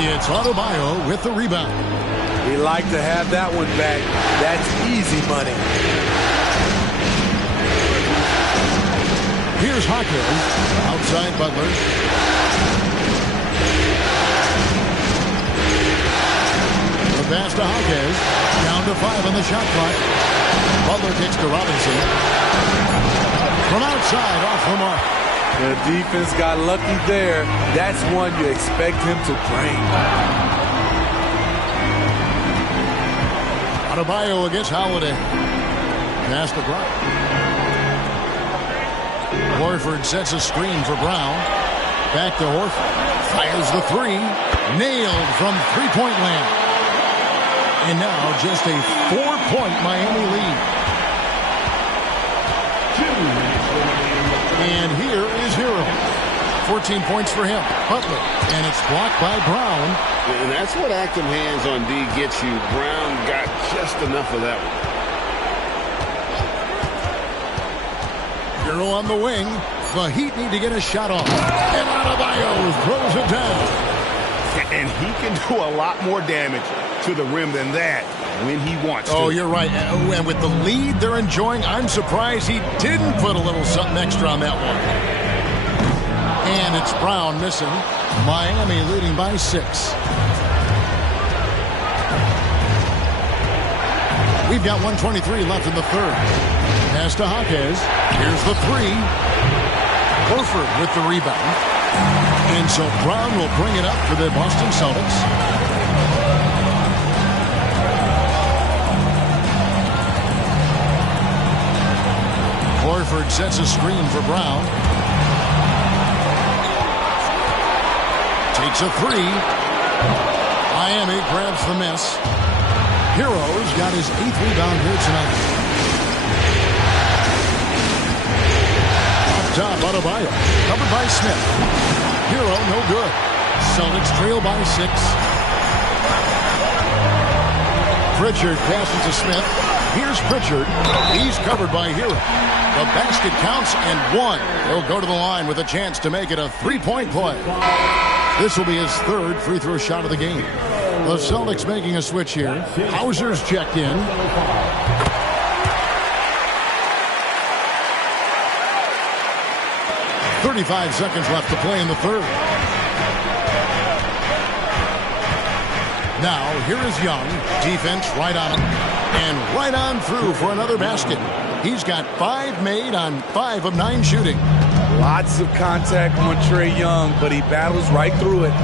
It's Adebayo with the rebound. We like to have that one back. That's easy money. Here's Hawkins. Outside Butler. The pass to Hawkins. Down to 5 on the shot clock. Butler kicks to Robinson. From outside, off the mark. The defense got lucky there. That's one you expect him to drain. Adebayo against Holiday. Pass to Brown. Horford sets a screen for Brown. Back to Horford. Fires the 3. Nailed from three-point land. And now just a 4-point Miami lead. And here is Hero. 14 points for him. Butler, and it's blocked by Brown. And that's what active hands on D gets you. Brown got just enough of that one. Hero on the wing. The Heat need to get a shot off. And Adebayo throws it down. And he can do a lot more damage to the rim than that when he wants to. Oh, you're right. And with the lead they're enjoying, I'm surprised he didn't put a little something extra on that one. And it's Brown missing. Miami leading by 6. We've got 1:23 left in the third. Pass to Jaquez. Here's the 3. Horford with the rebound. And so Brown will bring it up for the Boston Celtics. Horford sets a screen for Brown. Takes a 3. Miami grabs the miss. Hero's got his 8th rebound here tonight. Up top, Adebayo. Covered by Smith. Hero, no good. Celtics trail by 6. Pritchard passes to Smith. Here's Pritchard. He's covered by Hero. The basket counts and 1. He'll go to the line with a chance to make it a 3-point play. This will be his 3rd free throw shot of the game. The Celtics making a switch here. Hauser's checked in. .35 seconds left to play in the third. Now, here is Young. Defense right on him. And right on through for another basket. He's got 5 made on 5 of 9 shooting. Lots of contact on Trae Young, but he battles right through it.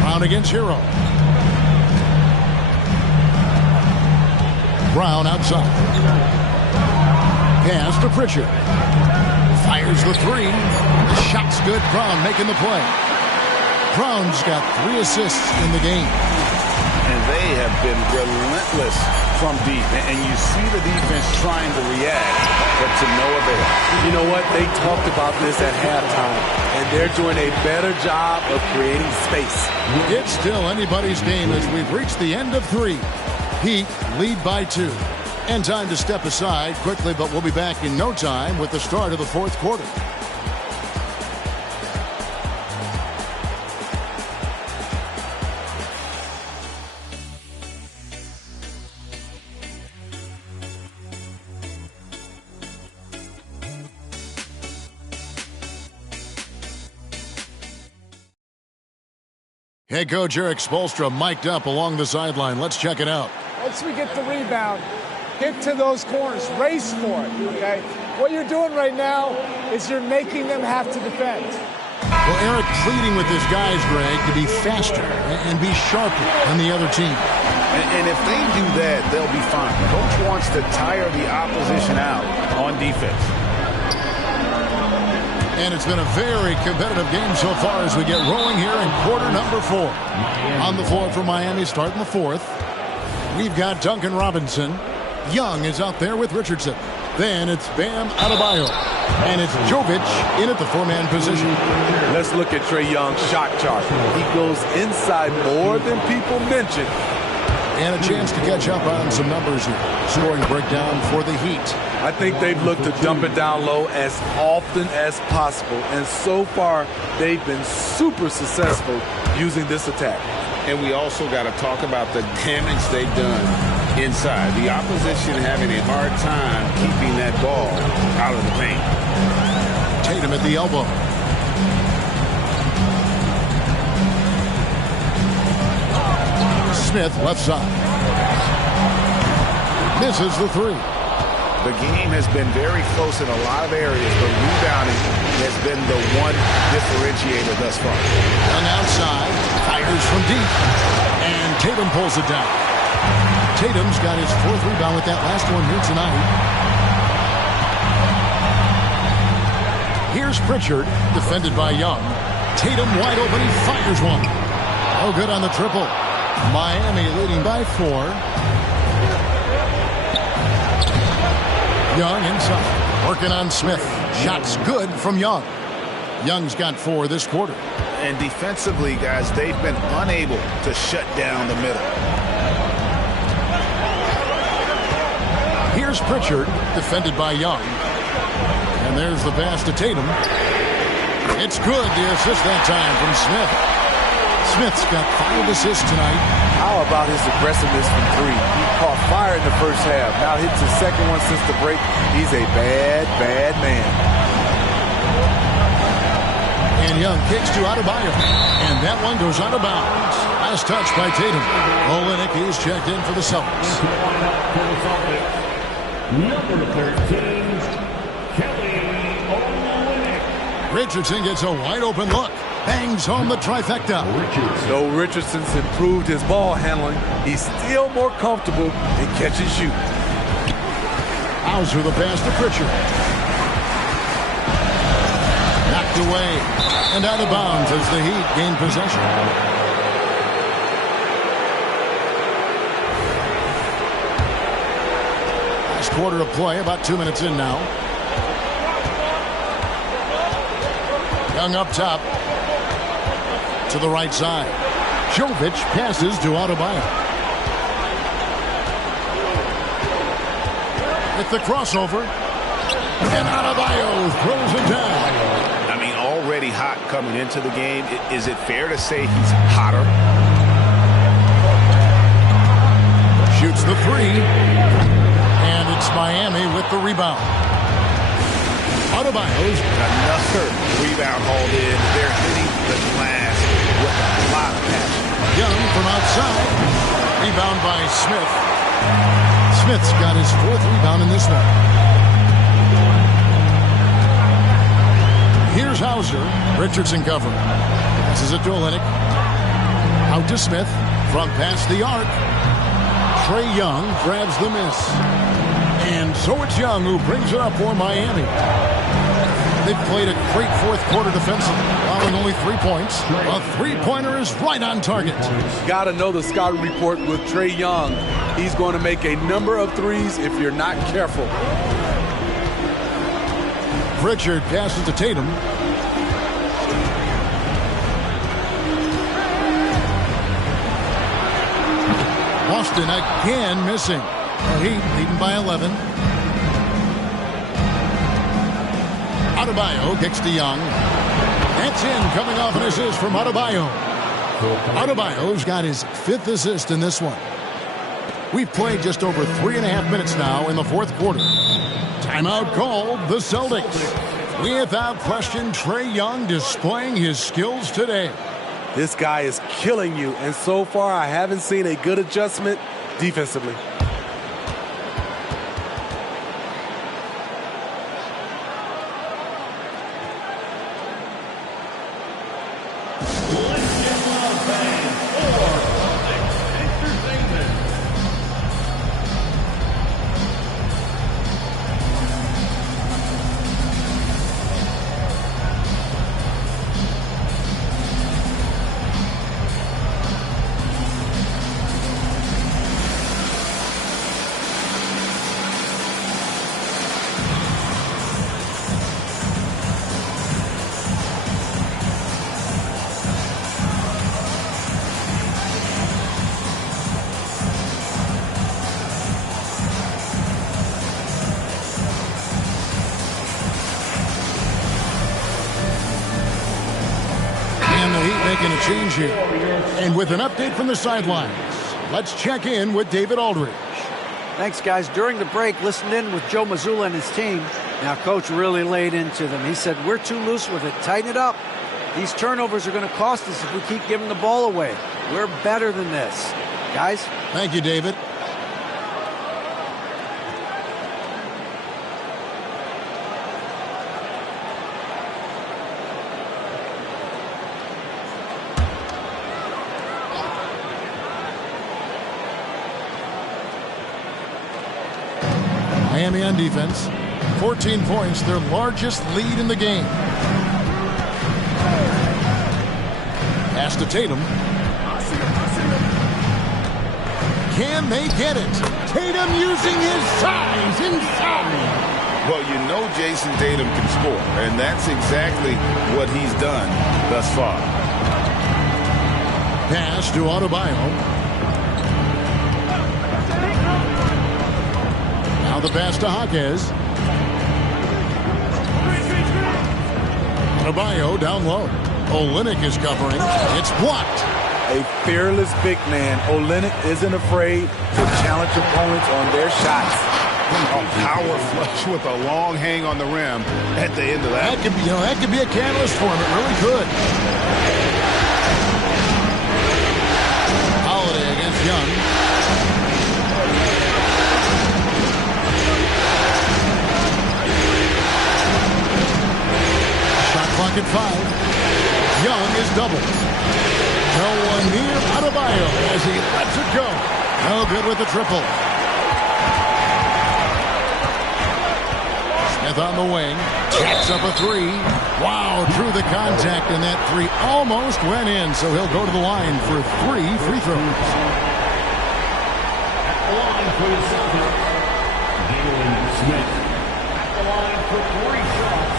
Brown against Hero. Brown outside. Pass to Pritchard. Fires the 3. The shot's good. Brown making the play. Brown's got 3 assists in the game. And they have been relentless from deep. And you see the defense trying to react, but to no avail. You know what? They talked about this at halftime, and they're doing a better job of creating space. It's still anybody's game as we've reached the end of 3. Heat lead by 2. And time to step aside quickly, but we'll be back in no time with the start of the 4th quarter. Head coach Eric Spoelstra mic'd up along the sideline. Let's check it out. Once we get the rebound, get to those corners, race for it, okay? What you're doing right now is you're making them have to defend. Well, Eric pleading with his guys, Greg, to be faster and be sharper than the other team. And if they do that, they'll be fine. Coach wants to tire the opposition out on defense. And it's been a very competitive game so far as we get rolling here in quarter number 4. On the floor for Miami, starting the 4th. We've got Duncan Robinson. Young is out there with Richardson. Then it's Bam Adebayo. And it's Jovic in at the 4-man position. Let's look at Trae Young's shot chart. He goes inside more than people mention. And a chance to catch up on some numbers here. Scoring breakdown for the Heat. I think they've looked to dump it down low as often as possible. And so far, they've been super successful using this attack. And we also got to talk about the damage they've done inside. The opposition having a hard time keeping that ball out of the paint. Tatum at the elbow. Smith left side. Misses the 3. The game has been very close in a lot of areas, but rebounding has been the one differentiator thus far. Young outside, fires from deep, and Tatum pulls it down. Tatum's got his 4th rebound with that last one here tonight. Here's Pritchard, defended by Young. Tatum wide open, he fires one. Oh, good on the triple. Miami leading by 4. Young inside, working on Smith. Shots good from Young. Young's got 4 this quarter. And defensively, guys, they've been unable to shut down the middle. Here's Pritchard, defended by Young. And there's the pass to Tatum. It's good. The assist that time from Smith. Smith's got 5 assists tonight. How about his aggressiveness from 3? He caught fire in the first half. Now hits his second one since the break. He's a bad, bad man. And Young kicks to Adebayo. And that one goes out of bounds. Last touch by Tatum. Olynyk is checked in for the Celtics. Number 13, Kelly Olynyk. Richardson gets a wide open look. Bangs home the trifecta. Though Richardson's improved his ball handling, he's still more comfortable in catch and shoot. Hauser the pass to Pritchard. Knocked away and out of bounds as the Heat gain possession. Last quarter of play, about 2 minutes in now. Young up top. To the right side. Jovic passes to Adebayo. With the crossover. And Adebayo throws it down. I mean, already hot coming into the game. Is it fair to say he's hotter? Shoots the 3. And it's Miami with the rebound. Adebayo's another rebound hauled in. They're hitting the glass with a lot of passion. Young from outside. Rebound by Smith. Smith's got his 4th rebound in this one. Here's Hauser. Richardson covering. Passes it to Olynyk. Out to Smith. Front past the arc. Trae Young grabs the miss. And so it's Young who brings it up for Miami. They've played a great 4th quarter defensively, allowing only 3 points. A 3-pointer is right on target. Got to know the scouting report with Trae Young. He's going to make a number of threes if you're not careful. Pritchard passes to Tatum. Boston again missing. The Heat leading by 11. Adebayo kicks to Young. That's in, coming off an assist from Adebayo. Adebayo's got his 5th assist in this one. We've played just over 3.5 minutes now in the 4th quarter. Timeout called, the Celtics. Without question, Trae Young displaying his skills today. This guy is killing you, and so far I haven't seen a good adjustment defensively. Making a change here. And with an update from the sidelines, let's check in with David Aldridge. Thanks, guys. During the break, listened in with Joe Mazzulla and his team. Now, Coach really laid into them. He said, we're too loose with it. Tighten it up. These turnovers are going to cost us if we keep giving the ball away. We're better than this. Guys? Thank you, David. Miami on defense. 14 points, their largest lead in the game. Pass to Tatum. Can they get it? Tatum using his size inside. Well, you know Jason Tatum can score, and that's exactly what he's done thus far. Pass to Adebayo. Now the pass to Jaquez. Adebayo down low. Olynyk is covering. It's blocked. A fearless big man. Olynyk isn't afraid to challenge opponents on their shots. A power flush with a long hang on the rim at the end of that. That could be a catalyst for him. It really could. Holiday against Young. Shot clock at 5. Young is doubled. No one near Adebayo as he lets it go. No good with the triple. Smith on the wing. Jacks up a 3. Wow, drew the contact, and that 3 almost went in, so he'll go to the line for 3 free throws. At the line for the Celtics, Jalen Smith. At the line for 3 shots.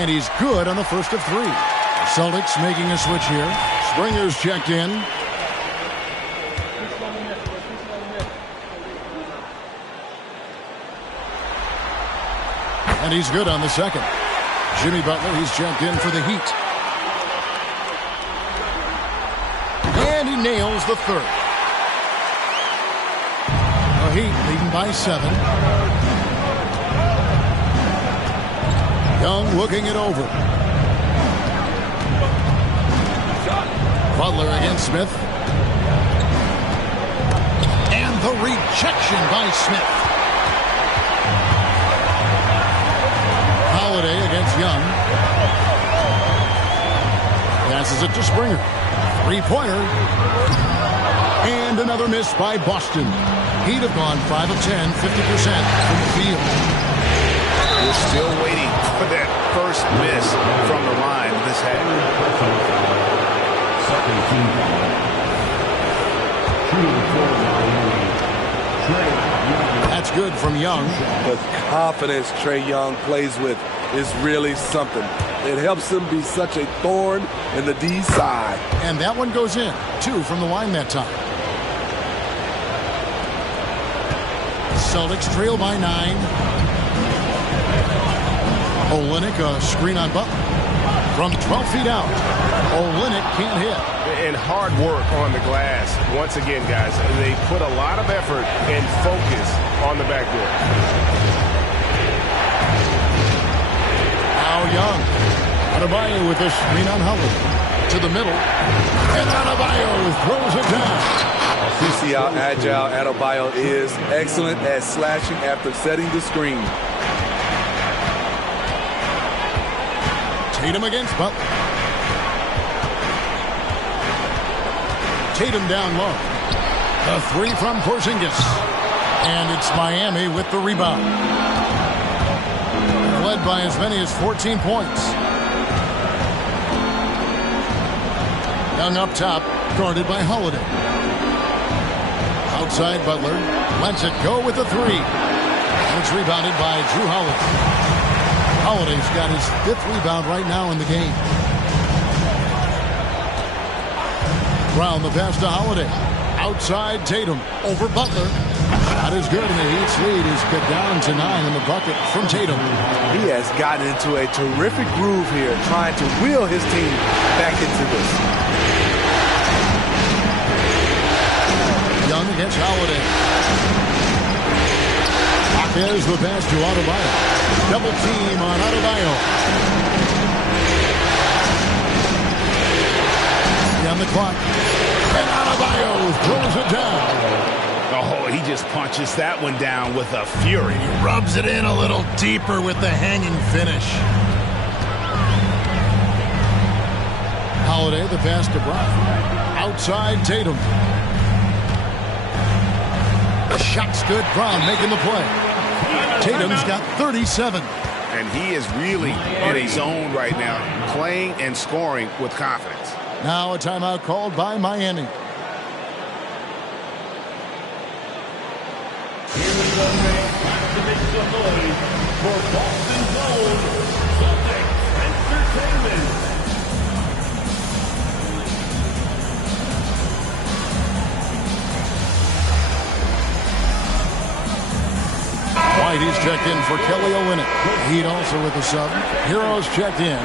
And he's good on the first of 3. Celtics making a switch here. Springer's checked in. And he's good on the second. Jimmy Butler, he's checked in for the Heat. And he nails the third. The Heat leading by 7. Young looking it over. Butler against Smith. And the rejection by Smith. Holiday against Young. Passes it to Springer. 3-pointer. And another miss by Boston. Heat have gone 5 of 10, 50% from the field. We're still waiting for that first miss from the line this half. Second team foul. Shooting for Trae Young. That's good from Young. The confidence Trae Young plays with is really something. It helps him be such a thorn in the D side. And that one goes in. 2 from the line that time. Celtics trail by 9. Olynyk, a screen on Butler. From 12 feet out. Olynyk can't hit. And hard work on the glass. Once again, guys, they put a lot of effort and focus on the backboard. Now Young. Adebayo with a screen on Howard. To the middle. And Adebayo throws it down. You see how agile Adebayo is. Excellent at slashing after setting the screen. Tatum against Butler. Tatum down low. A 3 from Porzingis. And it's Miami with the rebound. Led by as many as 14 points. Young up top, guarded by Holiday. Outside Butler. Lets it go with the 3. And it's rebounded by Drew Holiday. Holiday's got his 5th rebound right now in the game. Brown the pass to Holiday. Outside Tatum over Butler. Not as good, and the Heat's lead is cut down to 9 in the bucket from Tatum. He has gotten into a terrific groove here, trying to wheel his team back into this. Young against Holiday. There's the pass to Adebayo. Double team on Adebayo. On the clock. And Adebayo throws it down. Oh, he just punches that one down with a fury. He rubs it in a little deeper with the hanging finish. Holiday, the pass to Brown. Outside Tatum. The shot's good. Brown making the play. Tatum's got 37. And he is really in a zone right now, playing and scoring with confidence. Now a timeout called by Miami. some noise for Boston's own Celtics Entertainment. Whitey's checked in for Kelly Olynyk. Heat also with the sub. Heroes checked in.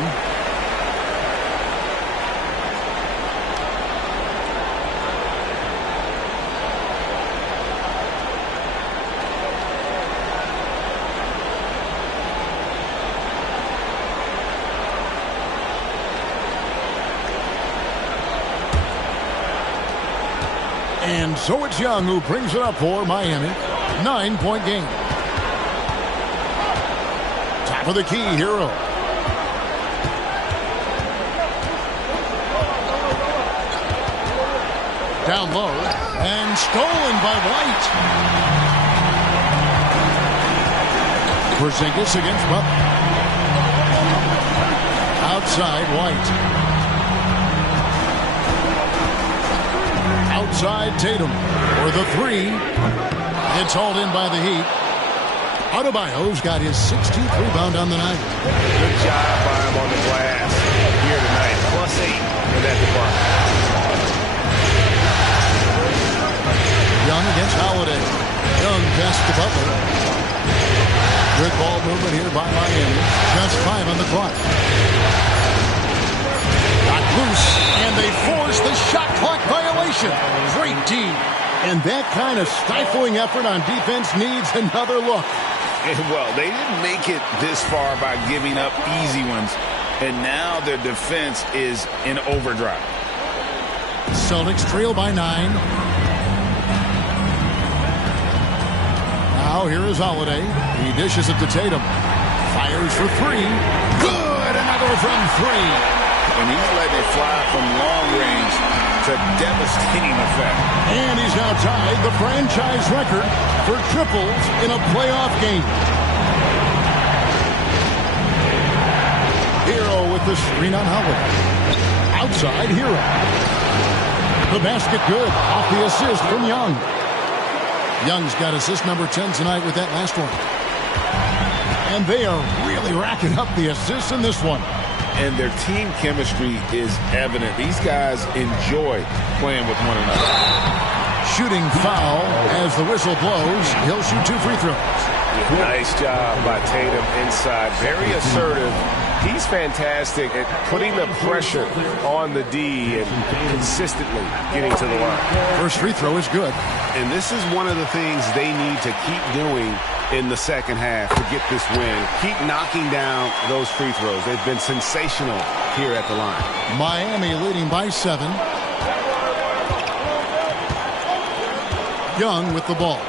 And so it's Young who brings it up for Miami. 9-point game. Top of the key, Hero. Down low. And stolen by White. Porzingis against Butler. Outside, White. Outside Tatum for the three. It's hauled in by the Heat. Adebayo's got his 16th rebound on the night. Good job by him on the glass here tonight. +8 in that department. Young against Holiday. Young passes to Butler. Good ball movement here by Miami. Just 5 on the clock. Got loose, and they force the shot clock violation. Great D. And that kind of stifling effort on defense needs another look. Well, they didn't make it this far by giving up easy ones. And now their defense is in overdrive. Celtics trail by 9. Now here is Holiday. He dishes it to Tatum. Fires for 3. Good! Another from 3. And he's letting it fly from long range to devastating effect. And he's now tied the franchise record for triples in a playoff game. Hero with the screen on Holiday. Outside, Hero. The basket good. Off the assist from Young. Young's got assist number 10 tonight with that last one. And they are really racking up the assists in this one. And their team chemistry is evident. These guys enjoy playing with one another. Shooting foul as the whistle blows. He'll shoot 2 free throws. Nice job by Tatum inside. Very assertive. He's fantastic at putting the pressure on the D and consistently getting to the line. First free throw is good. And this is one of the things they need to keep doing in the second half to get this win. Keep knocking down those free throws. They've been sensational here at the line. Miami leading by 7. Young with the ball.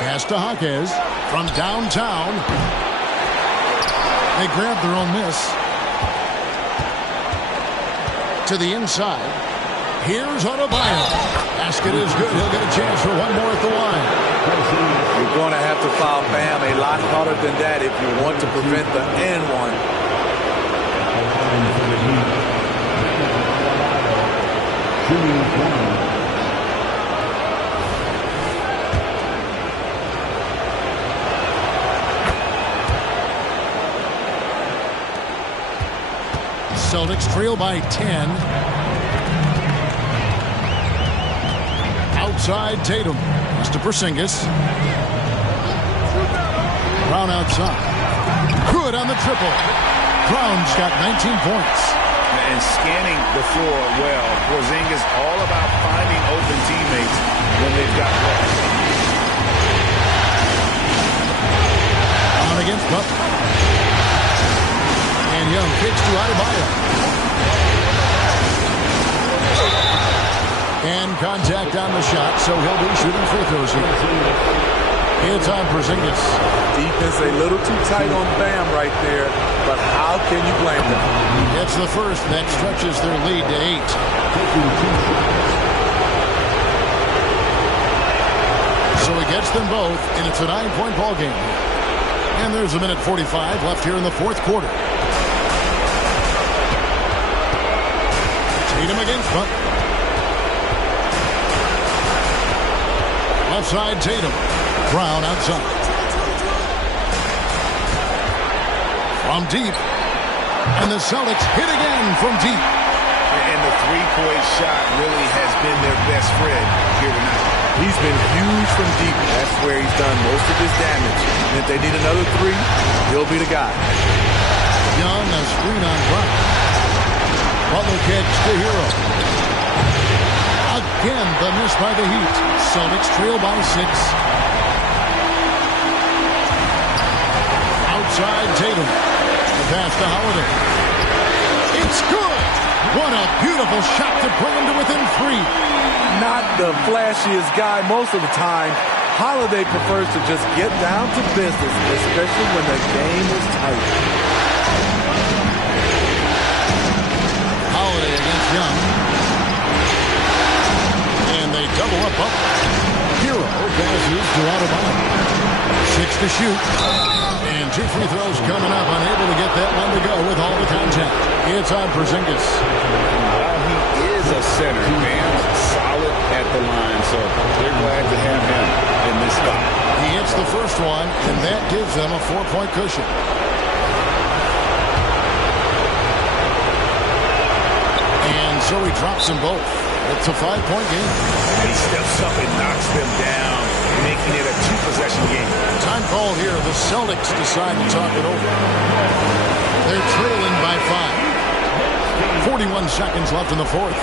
Pass to Jaquez from downtown. They grab their own miss. To the inside. Here's Adebayo. Basket is good. He'll get a chance for one more at the line. You're going to have to foul Bam a lot harder than that if you want to prevent the and one. Celtics trail by 10. Outside Tatum. Pass to Porzingis. Brown outside. Good on the triple. Brown's got 19 points. And scanning the floor well. Porzingis all about finding open teammates when they've got left. On against Butler. And Young kicks to Adebayo. And contact on the shot, so he'll be shooting free throws here. It's on Porzingis. Defense a little too tight on Bam right there, but how can you blame them? It's the first that stretches their lead to 8. So he gets them both, and it's a 9-point ball game. And there's a minute 45 left here in the fourth quarter. Tatum against Butler. Left side, Tatum. Brown outside. From deep. And the Celtics hit again from deep. And the three-point shot really has been their best friend here tonight. He's been huge from deep. That's where he's done most of his damage. And if they need another three, he'll be the guy. Young, a screen on Brown. Butler kicks to Hero. Again, the miss by the Heat. Celtics trail by 6. Outside Tatum. The pass to Holiday. It's good. What a beautiful shot to bring him to within 3. Not the flashiest guy most of the time. Holiday prefers to just get down to business, especially when the game is tight. Holiday against Young. And they double up. Hero passes to Adebayo. 6 to shoot. And 2 free throws coming up. Unable to get that one to go with all the contact. It's on Porzingis. He is a center, man. Solid at the line, so they're glad to have him in this spot. He hits the first one, and that gives them a 4-point cushion. And so he drops them both. It's a 5-point game. And he steps up and knocks them down, making it a 2-possession game. Time call here. The Celtics decide to talk it over. They're trailing by 5. 41 seconds left in the fourth.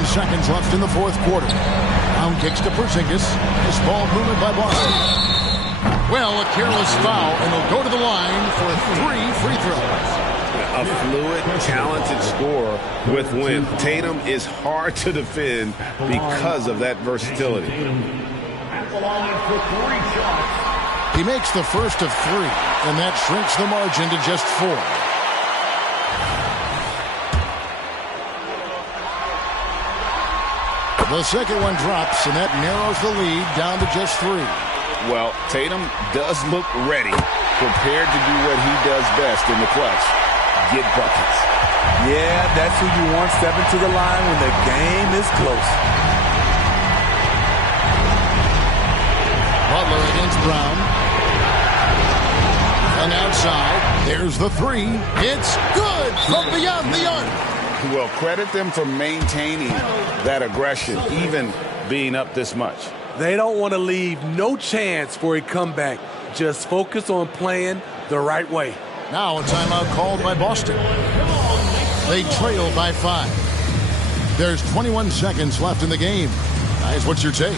Seconds left in the fourth quarter. Brown kicks to Porzingis. This ball movement by Boston. Well, a careless foul, and he'll go to the line for 3 free throws. A fluid, talented scorer with length. Tatum is hard to defend because of that versatility. He makes the first of 3, and that shrinks the margin to just 4. The second one drops, and that narrows the lead down to just 3. Well, Tatum does look ready, prepared to do what he does best in the clutch, get buckets. Yeah, that's who you want stepping to the line when the game is close. Butler against Brown. And outside, there's the 3. It's good from beyond the arc. Well, credit them for maintaining that aggression, even being up this much. They don't want to leave no chance for a comeback. Just focus on playing the right way. Now a timeout called by Boston. They trail by 5. There's 21 seconds left in the game. Guys, what's your take?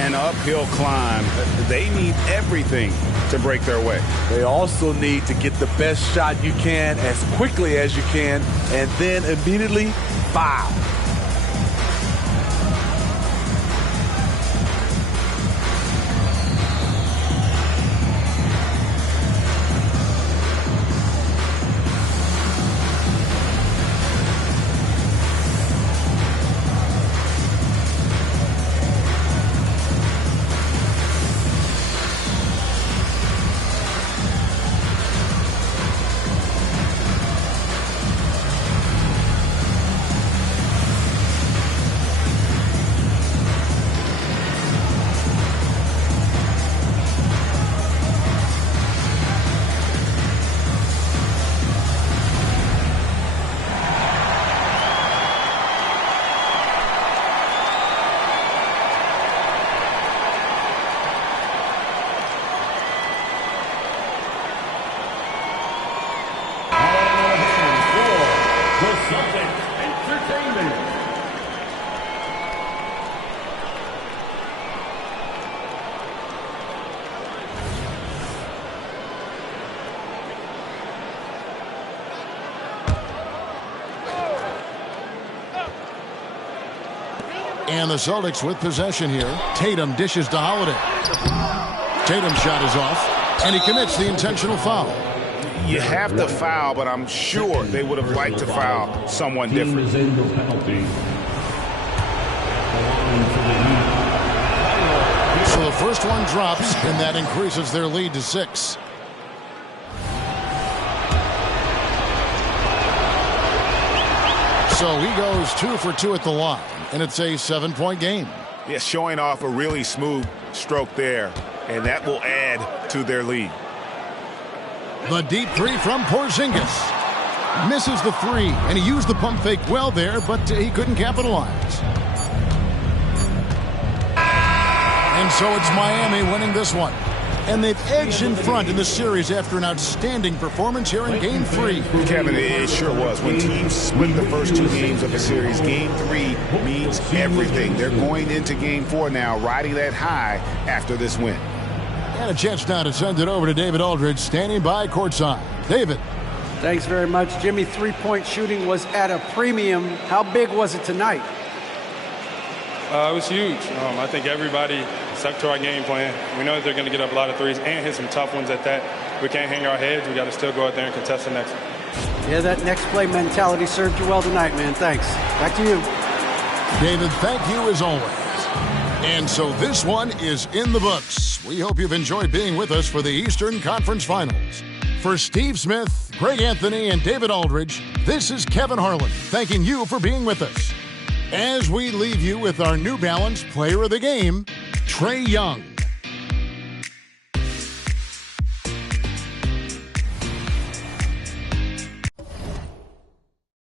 An uphill climb. They need everything to break their way. They also need to get the best shot you can as quickly as you can and then immediately foul. And the Celtics with possession here. Tatum dishes to Holiday. Tatum's shot is off, and he commits the intentional foul. You have to foul, but I'm sure they would have liked to foul someone different. So the first one drops, and that increases their lead to 6. So he goes 2 for 2 at the line, and it's a 7-point game. Yeah, showing off a really smooth stroke there, and that will add to their lead. The deep three from Porzingis. Misses the three, and he used the pump fake well there, but he couldn't capitalize. And so it's Miami winning this one. And they've edged in front in the series after an outstanding performance here in Game 3. Kevin, it sure was. When teams split the first 2 games of a series, Game 3 means everything. They're going into Game 4 now, riding that high after this win. And a chance now to send it over to David Aldridge, standing by courtside. David. Thanks very much, Jimmy. 3-point shooting was at a premium. How big was it tonight? It was huge. I think everybody stuck to our game plan. We know that they're going to get up a lot of threes and hit some tough ones at that. We can't hang our heads. We got to still go out there and contest the next one. Yeah, that next play mentality served you well tonight, man. Thanks. Back to you. David, thank you as always. And so this one is in the books. We hope you've enjoyed being with us for the Eastern Conference Finals. For Steve Smith, Greg Anthony, and David Aldridge, this is Kevin Harlan thanking you for being with us. As we leave you with our New Balance Player of the Game, Trae Young.